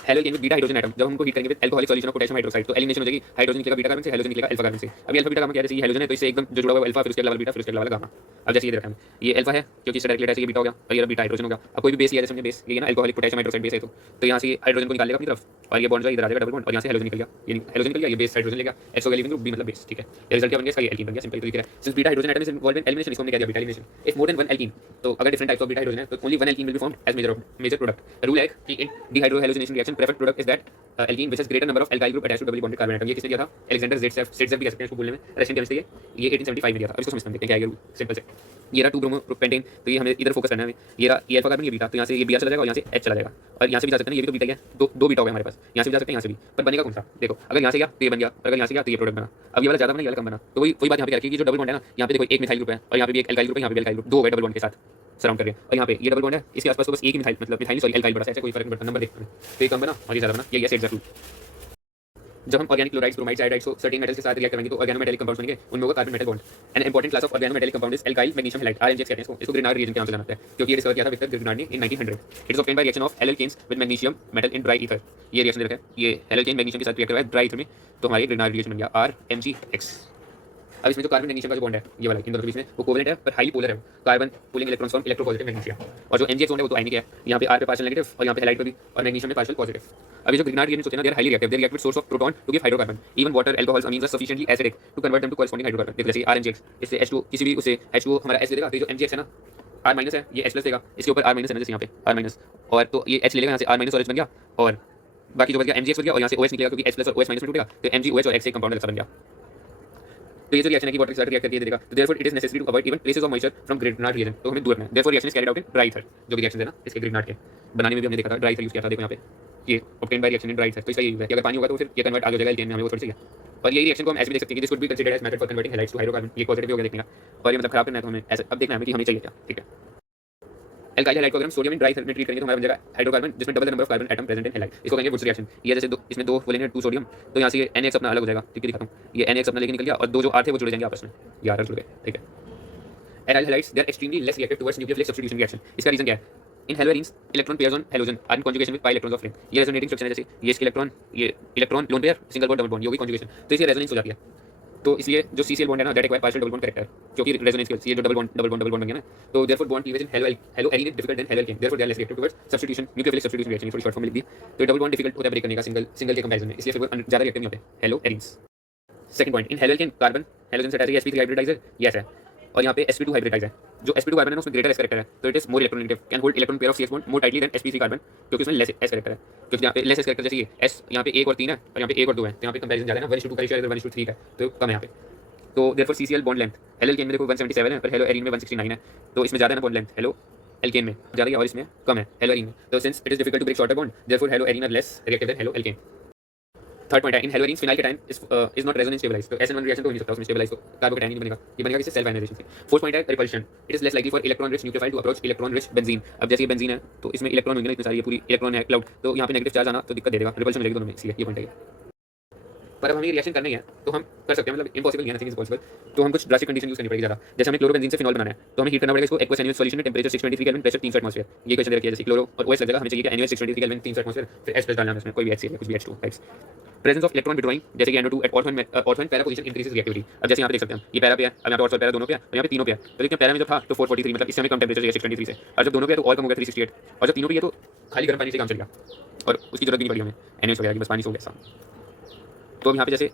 Halogen with beta hydrogen atom, जब हमको हीट करेंगे with alcoholic solution of potassium hydroxide, तो एलिमिनेशन हो जाएगी, हाइड्रोजन निकलेगा बीटा कार्बन से, हेलोजन निकलेगा अल्फा कार्बन से। अभी अल्फा बीटा गामा क्या है, जैसे ये हेलोजन है तो इससे एकदम जो जुड़ा हुआ अल्फा, फिर उसके अलावा बीटा, फिर उसके अलावा गामा। अब जैसे ये देखा है, ये अल्फा है क्योंकि इससे डायरेक्टली ये बीटा हो गया, और ये बीटा हाइड्रोजन हो गया। अब कोई भी बेस लिया, जैसे हमने बेस ये ना अल्कोहलिक पोटेशियम हाइड्रोक्साइड बेस है, तो यहाँ से हाइड्रोजन को निकाल लेगा अपनी तरफ, और ये बॉन्ड जो इधर आ जाएगा डबल बॉन्ड, और यहाँ से हेलोजन निकल गया, ये हेलोजन निकल गया, ये बेस हाइड्रोजन लेगा, एक्स हो गया लिविंग ग्रुप, बी मतलब बेस, ठीक है। ये रिजल्ट क्या बन गया, इसका ये एल्कीन बन गया, सिंपल तरीके है। Since beta hydrogen atom is involved in elimination, इसको हमने क्या दिया, beta elimination. If more than one alkene, तो अगर different types of beta hydrogen है तो only one alkene will be formed as major product. Rule है कि in dehydrohalogenation reaction preferred product is that alkene which has greater number of alkyl group attached to doubly bonded carbon atom. ये किसने दिया था, Alexander जेटसेफ भी कह सकते हैं इसको बोलने में, रशियन केमिस्ट है ये 1875 में दिया था। अब इसको समझते हैं क्या है रूल, सिंपल से ये रहा 2 ब्रोमोपेंटेन, तो ये हमें इधर फोकस करना है हमें, ये रहा ये अल्फा कार्बन, ये बीटा, तो यहाँ से ये Br चला जाएगा और यहाँ से H चला जाएगा, और यहाँ से भी जा सकते हैं, ये भी तो बीटा ही है, दो बीटा हो गया हमारे पास, यहाँ से भी जा सकते हैं, यहाँ से भी, पर बनेगा कौन सा, देखो अगर यहाँ से गया तो ये बन गया, और अगर यहाँ से गया तो ये प्रोडक्ट बना। अब ये वाला ज़्यादा बना, ये वाला कम बना, तो वही बात यहाँ पे क्या रखी कि जो डबल बॉन्ड है ना, यहाँ पे देखो एक मिथाइल ग्रुप है, और यहाँ पे भी एक एल्काइल ग्रुप है, यहाँ पे भी एल्काइल ग्रुप, दो हो गए डबल बॉन्ड के साथ सराउंड कर रहे हैं, और यहाँ पे ये डबल बॉन्ड है, इसके आसपास तो बस एक ही मिथाइल मतलब मिथाइल सॉरी एल्काइल बड़ा, ऐसा कोई फर्क नहीं पड़ता, नंबर देखते हैं, तो ये कम बना और ये ज़्यादा बना, ये एग्जैक्ट रूल। जब हम ऑर्गेनिक क्लोराइड्स, ब्रोमाइड्स, आयोडाइड्स को सर्टेन मेटल्स के साथ रिएक्ट करेंगे तो ऑर्गेनोमेटालिक कंपाउंड्स बनेंगे, उनमें होगा carbon metal bond. An important class of organometallic compound is alkyl magnesium halide, RMgX कहते हैं इसको ग्रिग्नार्ड रिएजेंट के नाम से जाना जाता है, क्योंकि ये डिस्कवर किया था विक्टर ग्रिग्नार्ड ने in 1900। It is obtained by reaction of alkenes with magnesium metal in dry ether. ये रिएक्शन दे रखा है, ये एल्केन मैग्नीशियम के साथ रिएक्ट कर रहा है ड्राई ईथर में, तो हमारी ग्रिग्नार्ड रिएक्शन बन गया RMgX। अब इसमें जो कार्बन मैग्नीशियम का जो बॉन्ड है ये वाला, इन दोनों के बीच में वो कोवेलेंट है पर हाईली पोलर है, carbon pulling electrons from electropositive magnesium, और जो MgX बॉन्ड है वो तो आयनिक है, यहाँ पे R पे पार्शियल नेगेटिव और यहाँ पे हैलाइड पे भी, और मैग्नीशियम में पार्शियल पॉजिटिव। अभी जो ग्रिग्नार्ड रिएजेंट्स होते हैं ना, they are highly reactive, they react with source of proton to give hydrocarbon, even water alcohols amines are sufficiently acidic to convert them to corresponding hydrocarbon. देखो जैसे RMgX, इससे H2 किसी भी उसे H2 हमारा H दे देगा, तो जो MgX है ना R- है, ये H+ देगा, इसके ऊपर R- है ना, जैसे यहाँ पे R-, और तो ये H ले लेगा, यहाँ से R- और H बन गया, और बाकी जो बच गया MgX बन गया, और यहाँ से OH निकलेगा क्योंकि H+ और OH- में टूटेगा, तो MgOH और X एक कंपाउंड ऐसा बन गया। तो ये जो रिएक्शन है कि वाटर के साथ रिएक्ट करके दे देगा, तो therefore it is necessary to avoid even traces of moisture from Grignard reagent, तो हमें दूर रखना है। Therefore reaction is carried out in dry ether, जो भी रिएक्शन है ना इसके ग्रिग्नार्ड के बनाने में भी हमने देखा था ड्राई ईथर यूज किया था, देखो यहाँ पे ये obtained by reaction in dry ether, तो इसका ये यूज है कि अगर पानी होगा तो फिर ये कन्वर्ट आगे हो जाएगा एल्केन में, हमें वो थोड़ी सी है। और यही रिएक्शन को हम ऐसे भी देख सकते हैं कि this could be considered as method for converting halides to hydrocarbon, ये पॉजिटिव हो गया देखने का, और ये मतलब खराब करना है तो हमें ऐसे अब देखना है कि हमें चाहिए क्या, ठीक है। एल्काइल हैलाइड को अगर हम सोडियम इन ड्राई ईथर में ट्रीट करेंगे तो हमारा बन जाएगा हाइड्रोकार्बन जिसमें double the number of carbon atom present in halide, इसको कहेंगे वुड्स रिएक्शन। ये जैसे इसमें दो बोलेंगे 2 सोडियम, तो यहाँ से ये NX अपना अलग हो जाएगा, ठीक है दिखाता हूँ, ये NX अपना लेके निकल गया, और दो जो R थे वो जुड़ जाएंगे आपस में, ये R जुड़ गए, ठीक है। Alkyl halides they are extremely less reactive towards nucleophilic substitution reaction. इसका रीजन क्या है, in haloarenes electron pairs on halogen are in conjugation with pi electrons of flame, ये रेजोनेटिंग स्ट्रक्चर है, जैसे ये इसके इलेक्ट्रॉन, ये electron lone pair single bond double bond, ये होगी कॉन्जुगेशन, तो इसलिए रेजोनेंस हो जाती है। तो इसलिए जो CCl बॉन्ड है ना that acquire partial double bond character, क्योंकि रेजोनेंस के ये जो डबल बॉन्ड बन गया ना, तो therefore bond cleavage in haloarene is difficult than haloalkane, therefore they are less reactive towards substitution nucleophilic substitution reaction, थोड़ी शॉर्ट फॉर्म में लिख दी, तो डबल बॉन्ड डिफिकल्ट होता है ब्रेक करने का सिंगल के कंपैरिजन में, इसलिए फिर ज्यादा रिएक्टिव नहीं होते हेलोएरिन्स। सेकंड पॉइंट, इन हेलोएल्केन कार्बन हेलोजन से अटैच है sp3 हाइब्रिडाइजर, यस है, और यहाँ पे sp2 हाइब्रिडाइज है, जो sp2 कार्बन है उसमें ग्रेटर s करेक्टर है, तो it is more electronegative, can hold electron pair of cs bond more tightly than sp3 carbon, क्योंकि उसमें लेस s करेक्टर है। क्योंकि यहाँ पे लेस s करेक्टर जैसे ये s यहाँ पे 1 और 3 है और यहाँ पे 1 और 2 है, तो यहाँ पे कंपैरिजन ज़्यादा है ना, 1:2 का रेशियो 1:3 का है, तो कम है यहाँ पे। तो therefore CCl bond length halo alkane में देखो 177 है, पर हेलो एरीन में 169 है, तो इसमें ज़्यादा है ना बॉन्ड लेंथ, हेलो एल्केन में ज़्यादा है और इसमें कम है हेलो एरीन में। तो since it is difficult to break shorter bond, therefore haloarene are less reactive than haloalkane. Third point है, in haloarene phenyl cation is not resonance stabilize, तो SN1 रिएक्शन तो हो नहीं सकता उसमें stabilise, तो कार्बोकैटायन नहीं बनेगा, ये बनेगा किससे, सेल्फ आयनाइजेशन से। फोर्थ पॉइंट है repulsion, it is less likely for electron rich nucleophile to approach electron rich benzene. अब जैसे ये बेंजीन है तो इसमें इलेक्ट्रॉन होंगे ना इतने सारे, ये पूरी इलेक्ट्रॉन है क्लाउड, तो यहाँ पे नेगेटिव चार्ज आना तो दिक्कत दे देगा, रिपल्शन मिलेगी दोनों में, इसलिए ये पॉइंट है। पर अब हमें रिएक्शन करनी है तो हम कर सकते हैं, मतलब इम्पॉसिबल नहीं है, नथिंग इज पॉसिबल, तो हम कुछ ड्रास्टिक कंडीशन यूज करनी पड़ेगी ज़्यादा। जैसे हमें क्लोरोबेंजीन से फिनॉल बनाना है तो हमें हीट करना पड़ेगा इसको एक्वस एनुअल सॉल्यूशन में टेंपरेचर 623 केल्विन, प्रेशर 300 एटमॉस्फेयर, ये क्वेश्चन दे रखी है। जैसे क्लोरो और OH लग जाएगा, हमें चाहिए कि एनुअल 623 केल्विन 300 एटमॉस्फेयर, फिर H+ डालना है इसमें, कोई भी HCl कुछ भी H2 types. Presence of electron withdrawing जैसे कि NO2 at ortho and para position increases reactivity. अब जैसे यहाँ पे देख सकते हैं ये पैरा पे है, अब यहाँ पे ऑर्थो और पैरा दोनों पे है, और यहाँ पे तीनों पे है, तो देखिए पैरा में जब था तो 443, मतलब इससे हमें कम टेंपरेचर चाहिए 623 से, और जब दोनों पे है तो और कम हो गया 368, और जब तीनों पे है तो खाली गर्म पानी से काम चल गया और उसकी जरूरत भी नहीं पड़ी हमें NH वगैरह की, बस पानी से हो गया। तो अब यहाँ पे जैसे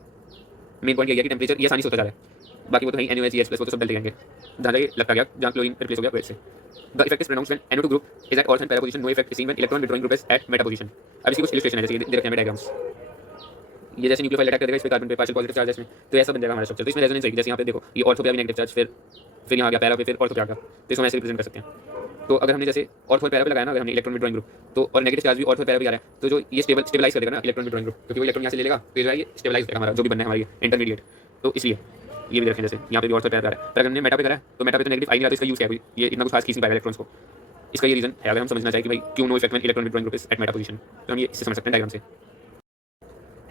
मेन पॉइंट ये है कि टेंपरेचर ये आसानी से होता जा रहा है, बाकी वो तो नहीं NaOH वो तो सब डलते जाएंगे, जहाँ तक लगता गया जहाँ क्लोरीन रिप्लेस हो गया वैसे। The effect is pronounced when NO2 group is at ortho and para position, no effect is seen when electron withdrawing group is at meta position. अब इसकी कुछ इलस्ट्रेशन है, जैसे ये दे रखे हैं डायग्राम्स, ये जैसे न्यूक्लियोफाइल अटैक करेगा इस पे कार्बन पे पार्शियल पॉजिटिव चार्ज है इसमें, तो ऐसा बन जाएगा हमारा स्ट्रक्चर। तो इसमें रेजोनेंस है, जैसे यहाँ पे देखो ये ऑर्थो पे भी नेगेटिव चार्ज, फिर यहाँ आ गया पैरा पे, फिर ऑर्थो पे आ गया, तो इसको हम ऐसे रिप्रेजेंट कर सकते हैं। तो अगर हमने जैसे ऑर्थो पैरा पे लगाया ना, अगर हमने इलेक्ट्रॉन विड्रॉइंग ग्रुप, तो और नेगेटिव चार्ज भी ऑर्थो पैरा पे आ रहा है, तो जो ये स्टेबलाइज कर देगा ना इलेक्ट्रॉन विड्रॉइंग ग्रुप, क्योंकि वो इलेक्ट्रॉन यहाँ से ले लेगा तो ये स्टेबलाइज करेगा हमारा जो भी बनना है हमारी इंटरमीडिएट, तो इसलिए ये भी देखें जैसे यहाँ पे भी ऑर्थो पैरा है। पर अगर हमने मेटा पे करा है तो मेटा पे तो नेगेटिव आई नहीं रहा, तो इसका यूज क्या है, ये इतना कुछ खास खींच नहीं पाएगा इलेक्ट्रॉन्स को, इसका ये रीजन है। अगर हम समझना चाहिए कि भाई क्यों no effect when electron withdrawing group is at meta position, तो हम ये इससे समझ सकते हैं डायग्राम से।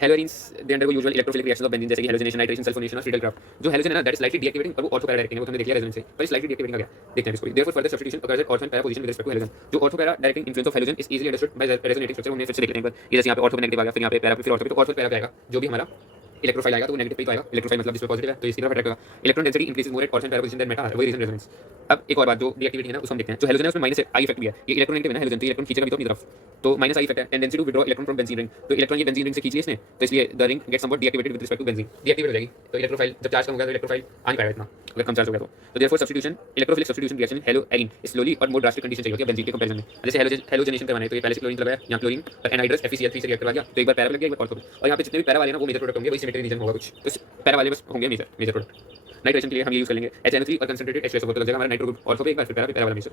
Halogens they undergo usual electrophilic reactions of benzene, जैसे कि हेलोजनेशन, नाइट्रेशन, सल्फोनेशन और फ्रीडल क्राफ्ट। जो हेलोजन है ना दैट इज स्लाइटली डीएक्टिवेटिंग, और वो ऑर्थो पैरा डायरेक्टिंग है, वो तुमने देख लिया रेजोनेंस से, पर स्लाइटली डीएक्टिवेटिंग का क्या देखते हैं इसको। Therefore further substitution occurs at ortho and para position with respect to halogen. जो ortho para directing influence of halogen is easily understood by resonating structure, उन्हें फिर से देख लेते हैं एक बार। ये जैसे यहाँ पे ऑर्थो पे नेगेटिव आ गया, फिर यहाँ पे पैरा पे, फिर ऑर्थो पे, तो ऑर्थो पैरा पे आएगा जो भी हमारा इलेक्ट्रोफाइल आएगा तो वो नेगेटिव पे ही तो आएगा, इलेक्ट्रोफाइल मतलब जिसमें पॉजिटिव है तो इसकी तरफ अट्रैक्ट करेगा। Electron density increases more at ortho and para position than meta, वही रीजन रेजोनेंस। अब एक और बात जो रिएक्टिविटी है ना उसको हम देखते हैं। जो हेलोजन है उसमें माइनस आई इफेक्ट भी है, ये इलेक्ट्रॉन नेगेटिव है ना हेलोजन, तो इलेक्ट्रॉन खींचेगा भी तो अपनी तरफ, तो माइनस आई इफेक्ट है। Tendency to withdraw electron from benzene ring, तो इलेक्ट्रॉन ये बेंजीन रिंग से खींच लिया इसने, तो इसलिए the ring gets somewhat deactivated with respect to benzene, deactivate हो जाएगी, तो इलेक्ट्रोफाइल जब चार्ज कम होगा तो इलेक्ट्रोफाइल आ नहीं पाएगा इतना, अगर कम चार्ज हो गया तो therefore substitution electrophilic substitution reaction in hello arene slowly और मोर ड्रास्टिक कंडीशन चाहिए होती है बेंजीन के कंपैरिजन में। जैसे हेलोजनेशन करवाना है तो ये पहले से क्लोरीन लगाया, यहाँ क्लोरीन और एनहाइड्रस FeCl3 से रिएक्ट करवा दिया, तो एक बार पैरा लग गया एक बार ऑर्थो, और यहाँ पे जितने भी पैरा वाले ना वो मेजर प्रोडक्ट होंगे, वही सिमेट्री रीजन होगा कुछ, तो पैरा वाले बस होंगे मेजर प्रोडक्ट। नाइट्रेशन के लिए हम ये यूज कर लेंगे HNO3 और कंसंट्रेटेड H2SO4, तो लग जाएगा हमारा नाइट्रो ग्रुप ऑर्थो पे एक बार, फिर पैरा पे पैरा वाला मेजर।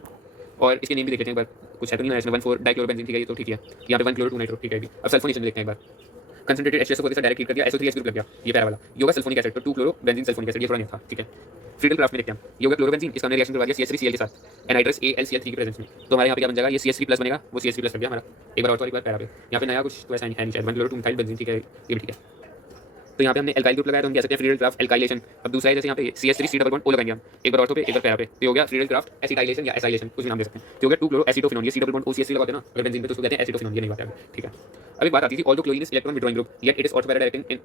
और इसके नेम भी देख लेते हैं एक बार, कुछ है तो नहीं है इसमें, 1,4 डाइक्लोरोबेंजीन, ठीक है ये तो ठीक है, यहाँ पे 1 क्लोरो 2 नाइट्रो, ठीक है। अब सल्फोनेशन देखते हैं एक बार, कंसंट्रेटेड H2SO4 के साथ डायरेक्ट हीट कर दिया, SO3H ग्रुप लग गया, ये पैरा वाला, ये होगा सल्फोनिक एसिड, तो 2 क्लोरो बेंजीन सल्फोनिक एसिड, ये थोड़ा नहीं था, ठीक है। फ्रीडल क्राफ्ट में देखते हैं, ये होगा क्लोरोबेंजीन, इसका हमने रिएक्शन करवा दिया CH3Cl के साथ एनहाइड्रस AlCl3 की प्रेजेंस में, तो हमारे यहाँ पे क्या बन जाएगा, ये CH3+ बनेगा, वो CH3+ लग गया हमारा, एक बार और एक बार पैरा पे। यहाँ पे नया कुछ तो ऐसा नहीं है, नहीं शायद 1 क्लोरो 2 मिथाइल बेंजीन, ठीक है ये भी ठीक है। तो यहाँ पे हमने एल्काइल ग्रुप लगाया तो हम कह सकते हैं फ्रीडल क्राफ्ट एल्काइलेशन। अब दूसरा है जैसे यहाँ पे CH3 डबल बॉन्ड O लगाएंगे हम, एक बार ऑर्थो पे एक बार पैरा पे, तो हो गया फ्रीडल क्राफ्ट एसिटाइलेशन या एसाइलेशन, कुछ भी नाम दे सकते हैं, तो हो गया 2 क्लोरो एसीटोफिनोन, ये C double bond O CH3 लगाते हैं ना अगर बेंजीन पे तो उसको कहते हैं एसीटोफिनोन, ये नहीं बात है ठीक है। अब एक बात आती थी, although chlorine is electron withdrawing group yet it is ortho para directing in,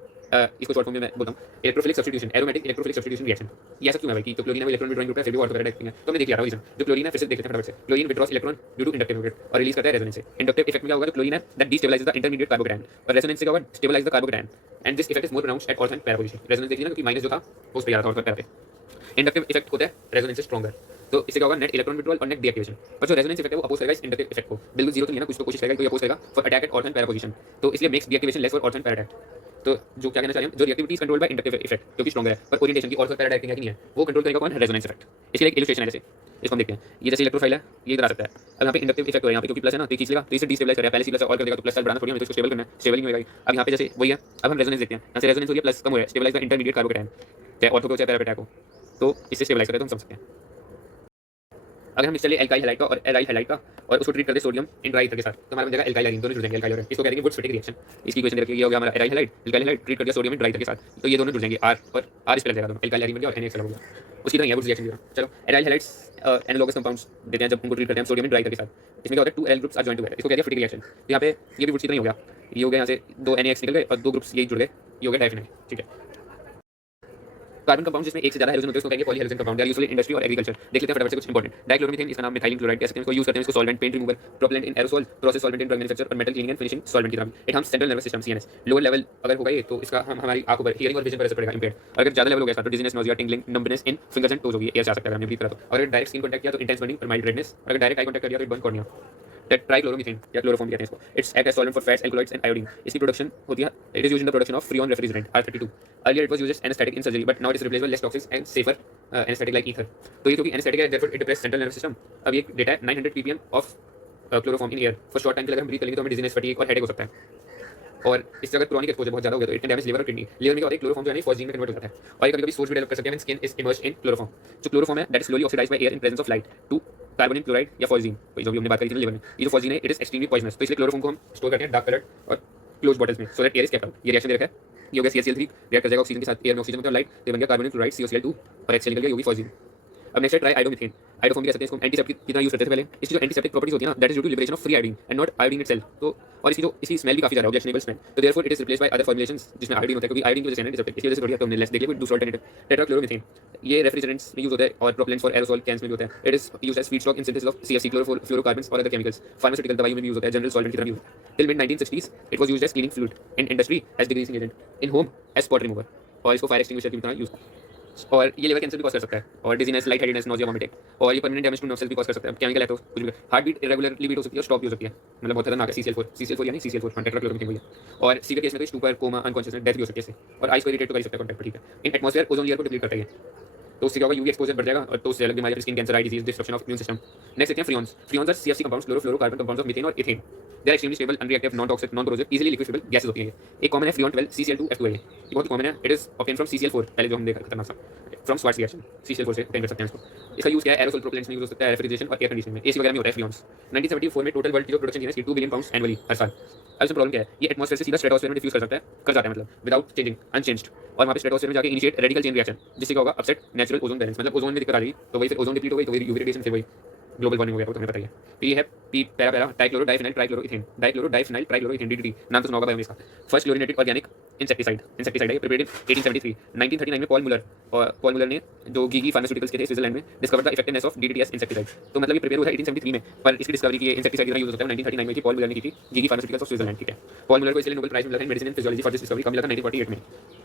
इसको शॉर्ट फॉर्म में मैं बोलता हूँ electrophilic substitution, aromatic electrophilic substitution reaction. ये ऐसा क्यों है भाई कि तो क्लोरीन है इलेक्ट्रॉन विड्रॉइंग ग्रुप है, फिर भी ऑर्थो पैरा डायरेक्टिंग है, तो हमने देख लिया था रीजन। जो क्लोरीन है फिर से देख लेते हैं फटाफट से, chlorine withdraws electron due to inductive effect और रिलीज करता है रेजोनेंस से। इंडक्टिव इफेक्ट में क्या होगा, जो क्लोरीन है that destabilises the intermediate carbocation, और रेजोनेंस से क्या होगा, stabilise the carbocation, and this effect is more pronounced at ortho and para position. Resonance देखिए ना क्योंकि माइनस जो था वो उस पे आ रहा था ऑर्थो पैरा पे। इंडक्टिव इफेक्ट होता है रेजोनेंस से स्ट्रॉन्गर, तो इससे क्या होगा नेट इलेक्ट्रॉन विड्रॉल और नेट डीएक्टिवेशन। और जो रेजोनेंस इफेक्ट है वो अपोज करेगा इस इंडक्टिव इफेक्ट को, बिल्कुल जीरो तो नहीं है ना, कुछ तो कोशिश करेगा, तो ये अपोज करेगा for attack eight ortho and para position, तो इसलिए makes deactivation less for ortho and para attack. तो जो क्या कहना चाहिए, जो reactivity is controlled by inductive effect क्योंकि स्ट्रॉन्गर है, पर ओरिएंटेशन की ऑर्थो पैरा अटैकिंग है कि नहीं है वो कंट्रोल करेगा कौन, रेजोनेंस इफेक्ट। इसलिए एक इलस्ट्रेशन है जैसे इसको हम देखते हैं, ये जैसे इलेक्ट्रोफाइल है ये इधर आ सकता है, अब यहाँ पे इंडक्टिव इफेक्ट हो यहाँ पे क्योंकि प्लस है ना तो इसे डिस्टेबलाइज कर रहा है, पहले C+ और कर देगा तो प्लस बढ़ाना थोड़ी है, तो इसको स्टेबल करना है, स्टेबलिंग होगा। अब यहाँ पे जैसे वही है, अब हम रेजोनेंस देखते हैं, यहाँ से रेजोनेंस हो रही है प्लस कम हो रहा है, स्टेबलाइज द इंटरमीडिएट कार्बोकैटायन, चाहे ऑर्थो को चाहे पैरा अटैक हो, तो इससे स्टेबलाइज करें तो हम समझ सकते हैं। अगर हम चले एल्काइल हैलाइड का और एराइल हैलाइड का और उसको ट्रीट कर दे सोडियम इन ड्राई ईथर के साथ, तो हमारा बन जाएगा एल्काइल एरीन, दोनों जुड़ जाएंगे एल्काइल एरीन, इसको कहते हैं वुड्स फिटिंग रिएक्शन। इसकी इक्वेशन दे रखी है, ये हो गया हमारा aryl halide, alkyl halide treat कर दिया सोडियम इन ड्राई ईथर के साथ, तो ये दोनों जुड़ जाएंगे R और R इस पे लग जाएगा दोनों, एल्काइल एरीन बन गया और NaCl हो गया। उसी तरह ये वुड्स रिएक्शन भी होगा। चलो एराइल हैलाइड्स एनालॉगस कंपाउंड्स देते हैं जब उनको ट्रीट करते हैं सोडियम इन ड्राई ईथर के साथ, इसमें क्या होता है 2 L groups are joint together, इसको कहते हैं फिटिंग रिएक्शन। तो यहाँ पे ये भी वुड्स की तरह ही हो गया, ये हो गया यहाँ से 2 NaX निकल गए और 2 ग्रुप्स यही जुड़ गए, ये हो गया डाइफिनाइल, ठीक है। कार्बन कंपाउंड जिसमें एक से ज्यादा हाइड्रोजन होते हैं उसको कहेंगे polyhydrogen compound. They are useful in industry और एग्रीकल्चर। देख लेते हैं फटाफट से कुछ इंपॉर्टेंट। डाइक्लोरोमीथेन, इसका नाम मिथाइलिन क्लोराइड कह सकते हैं, इसको यूज करते हैं, इसको solvent, paint remover, propellant in aerosol, process solvent in drug manufacture और metal cleaning and finishing solvent की तरह। It harms central nervous system CNS. Lower level अगर होगा ये तो इसका हम हमारी आंखों पर, हियरिंग और विजन पर असर पड़ेगा, इंपेयर्ड। और अगर ज्यादा लेवल हो गया तो dizziness, nausea, tingling, numbness in fingers and toes होगी, ये जा सकता है हमने भी करा तो। और अगर डायरेक्ट स्किन कॉन्टैक्ट किया तो इंटेंस बर्निंग और माइल्ड रेडनेस, और अगर डायरेक्ट आई कॉन्टैक्ट कर दिया तो इट बर्न कॉर्निया। ट्राइक्लोरोमीथेन या क्लोरोफॉर्म कहते हैं इसको। Its act as solvent for fats, alkaloids and iodine. इसकी प्रोडक्शन होती है, it is used in the production of freon refrigerant R32। Earlier it was used as anaesthetic in surgery but now it is replaced by less toxic and safer anaesthetic like ether. तो ये क्योंकि anaesthetic है therefore it depress central nervous system. अब ये data है 900 ppm of chloroform in air for short time के लिए अगर हम ब्रीथ करेंगे तो हमें डिजीनेस, फटीग और हेडेक हो सकता है। और इससे अगर क्रॉनिक एक्सपोजर बहुत ज्यादा हो गया तो इट कैन डैमेज लिवर और किडनी। लिवर में क्या होता है, क्लोरोफॉर्म जो है फॉस्फीन में कन्वर्ट हो जाता है और ये कभी-कभी सोर्स भी डेवलप कर सकते हैं when skin is immersed in chloroform. जो क्लोरोफॉर्म है that is slowly oxidised by air in presence of light to carbonyl chloride या फॉस्फीन, जो भी हमने बात करी थी लिवर में। ये जो फॉस्फीन है इट इज एक्सट्रीमली पॉइजनस, तो इसलिए क्लोरोफॉर्म को हम स्टोर करते हैं डार्क कलर्ड और क्लोज बॉटल्स में so that air is kept out. ये रिएक्शन दे रखा है, ये हो गया CaCl3 रिएक्ट कर जाएगा ऑक्सीजन के साथ, एयर में ऑक्सीजन मतलब लाइट, तो बन गया कार्बोनिल क्लोराइड COCl2 और HCl निकल गया, ये होगी फॉस्फीन। अब नेक्स्ट है ट्राई आइडोमिथेन। आइडोफॉर्म भी कह सकते हैं इसको, एंटीसेप्टिक की तरह यूज करते थे पहले। इसकी जो एंटीसेप्टिक प्रॉपर्टीज होती है ना that is due to liberation of free iodine and not iodine itself. तो और इसकी जो इसकी स्मेल भी काफी ज्यादा ऑब्जेक्शनेबल स्मेल, तो therefore it is replaced by other formulations जिसमें आयोडीन होता है, क्योंकि आयोडीन की वजह से एंटीसेप्टिक इसकी वजह से बढ़िया तो हमने लेस देख लिया। दूसरा अल्टरनेटिव टेट्राक्लोरोमीथेन, ये रेफ्रिजरेंट्स में यूज होता है और प्रोपेलेंट्स फॉर एरोसोल कैंस में भी होता है। It is used as feedstock in synthesis of CFC chlorofluorocarbons और अदर केमिकल्स। फार्मास्यूटिकल दवाइयों में भी यूज होता है, जनरल सॉल्वेंट की तरह use. Till mid 1960s it was used as cleaning fluid, in industry as degreasing agent, in home as spot remover, और इसको फायर एक्सटिंग्विशर की तरह यूज। और ये लिवर कैंसर भी कॉज कर सकता है और dizziness, light headedness, nausea, vomiting, और ये permanent damage to nerve cell भी कॉज कर सकता है। केमिकल है तो कुछ भी। हार्ट बीट इरेगुलरली बीट हो सकती है और स्टॉप भी हो सकती है, मतलब बहुत खतरनाक है। CCL4 यानी CCL4 टेट्राक्लोरोमीथेन भैया। और सीवियर केस में तो स्टूपर, कोमा, अनकॉन्शियसनेस, डेथ भी हो सकती है इससे। और आइस को इरिटेट तो कर ही सकता है कॉन्टैक्ट पर, ठीक है। इन एटमॉस्फेयर ओजोन लेयर को डिप्लीट करता है, तो उससे क्या होगा, यूवी एक्सपोजर बढ़ जाएगा और तो उससे अलग बीमारी, skin cancer, eye disease, destruction of immune system. Next देखते हैं freons. Freons are CFC compounds, chlorofluorocarbon compounds of methane और ethane. They are extremely stable, unreactive, non toxic, non corrosive, easily liquefiable gases होती है। एक common है Freon 12 CCl2F2 है, ये बहुत कॉमन है। It is obtain from CCl4, पहले जो हम देखा खतरनाक सा, फ्रॉम स्वार्ट्ज रिएक्शन CCl4 से ऑब्टेन कर सकते हैं इसको। इसका यूज क्या है, एरोसोल प्रोपेलेंट्स में यूज हो सकता है, रेफ्रिजरेशन और एयर कंडीशनिंग में, AC वगैरह में होता है फ्रियोन्स। 1974 में टोटल वर्ल्ड की जो प्रोडक्शन है 2 बिलियन पाउंड्स एनुअली हर साल। अब इसमें प्रॉब्लम क्या है, ये एटमॉस्फेयर से सीधा स्ट्रेटोस्फेयर में डिफ्यूज कर सकता है, कर जाता है मतलब विदाउट चेंजिंग, अनचेंज्ड। और वहाँ पे स्ट्रेटोस्फेयर में जाके इनिशिएट रेडिकल चेन रिएक्शन, जिससे क्या होगा, अपसेट नेचुरल ओजोन बैलेंस, मतलब ओजोन में दिक्कत आ रही तो वही फिर ओजोन डिप्लीट हो गई, तो वही यूवी रेडिएशन, फिर वही ग्लोबल वार्मिंग हो गया, तो तुम्हें पता ही है। फिर ये है p para para dichloro diphenyl trichloroethane, dichloro diphenyl trichloroethane DDT, नाम तो सुना होगा बायोमेस का। फर्स्ट फ्लोरिनेटेड ऑर्गेनिक इंसेक्टिसाइड है, प्रिपेयर्ड इन 1873। 1939 में पॉल मुलर ने जो गीगी फार्मास्यूटिकल्स के थे स्विट्जरलैंड में, discovered the effectiveness of DDT as insecticide. तो मतलब ये प्रिपेयर हुआ था 1873 में, पर इसकी डिस्कवरी की इंसेक्टिसाइड की तरह यूज हो सकता है 1939 में, कि पॉल मुलर ने की थी, गीगी फार्मास्यूटिकल्स ऑफ स्विट्जरलैंड, ठीक है। पॉल मुलर को इसलिए नोबेल प्राइज मिला था in medicine and physiology for this discovery, कब मिला था 1948 में।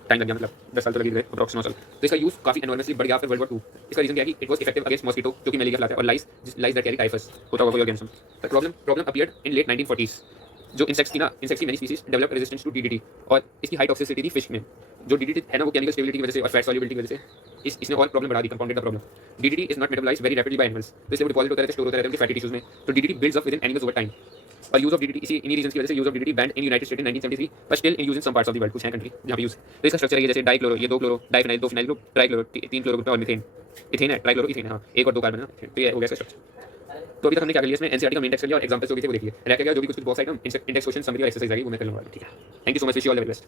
टाइम लग गया, मतलब 10 साल तो लग गए, अप्रॉक्स 9 साल। तो इसका यूज काफी एनॉर्मसली बढ़ गया आफ्टर वर्ल्ड वॉर 2। इसका रीजन क्या है कि it was effective against mosquito, जो कि मलेरिया फैलाता है, और लाइस दैट कैरी टाइफस होता होगा कोई organism. The problem appeared in late 1940s। जो इंसेक्ट्स थी ना, इंसेक्ट्स की many species develop resistance to DDT, और इसकी हाई टॉक्सिसिटी थी फिश में। जो DDT है ना, वो केमिकल स्टेबिलिटी की वजह से और फैट सॉल्युबिलिटी की वजह से इसने और प्रॉब्लम बढ़ा दी, compounded the problem. DDT is not metabolised very rapidly by animals, तो इसलिए वो डिपॉजिट होता रहता है, स्टोर होता रहता है उनके फैटी टिश्यूज में, तो DDT builds up within animals over time. और यूज ऑफ DDT इन्हीं रीजंस की वजह से use of DDT banned in United State in 1973, but still in use in some parts of the world, कुछ है country जहां पे use. तो इसका स्ट्रक्चर है जैसे डाइक्लोरो, ये 2 chloro, diphenyl 2 phenyl group, trichloro 3 chloro group और मीथेन, इथेन है, ट्राइक्लोरो इथेन है, हां, 1 और 2 कार्बन है ना, तो ये हो गया इसका स्ट्रक्चर। तो अभी तक हमने क्या कर लिया इसमें, NCERT का मेन टेक्स्ट कर लिया और एग्जांपल्स जो भी थे वो देखिए। रह गया जो भी कुछ box item, index question, summary और एक्सरसाइज आ गई वो मैं कर लूंगा, ठीक है। Thank you so much, wish you all the best.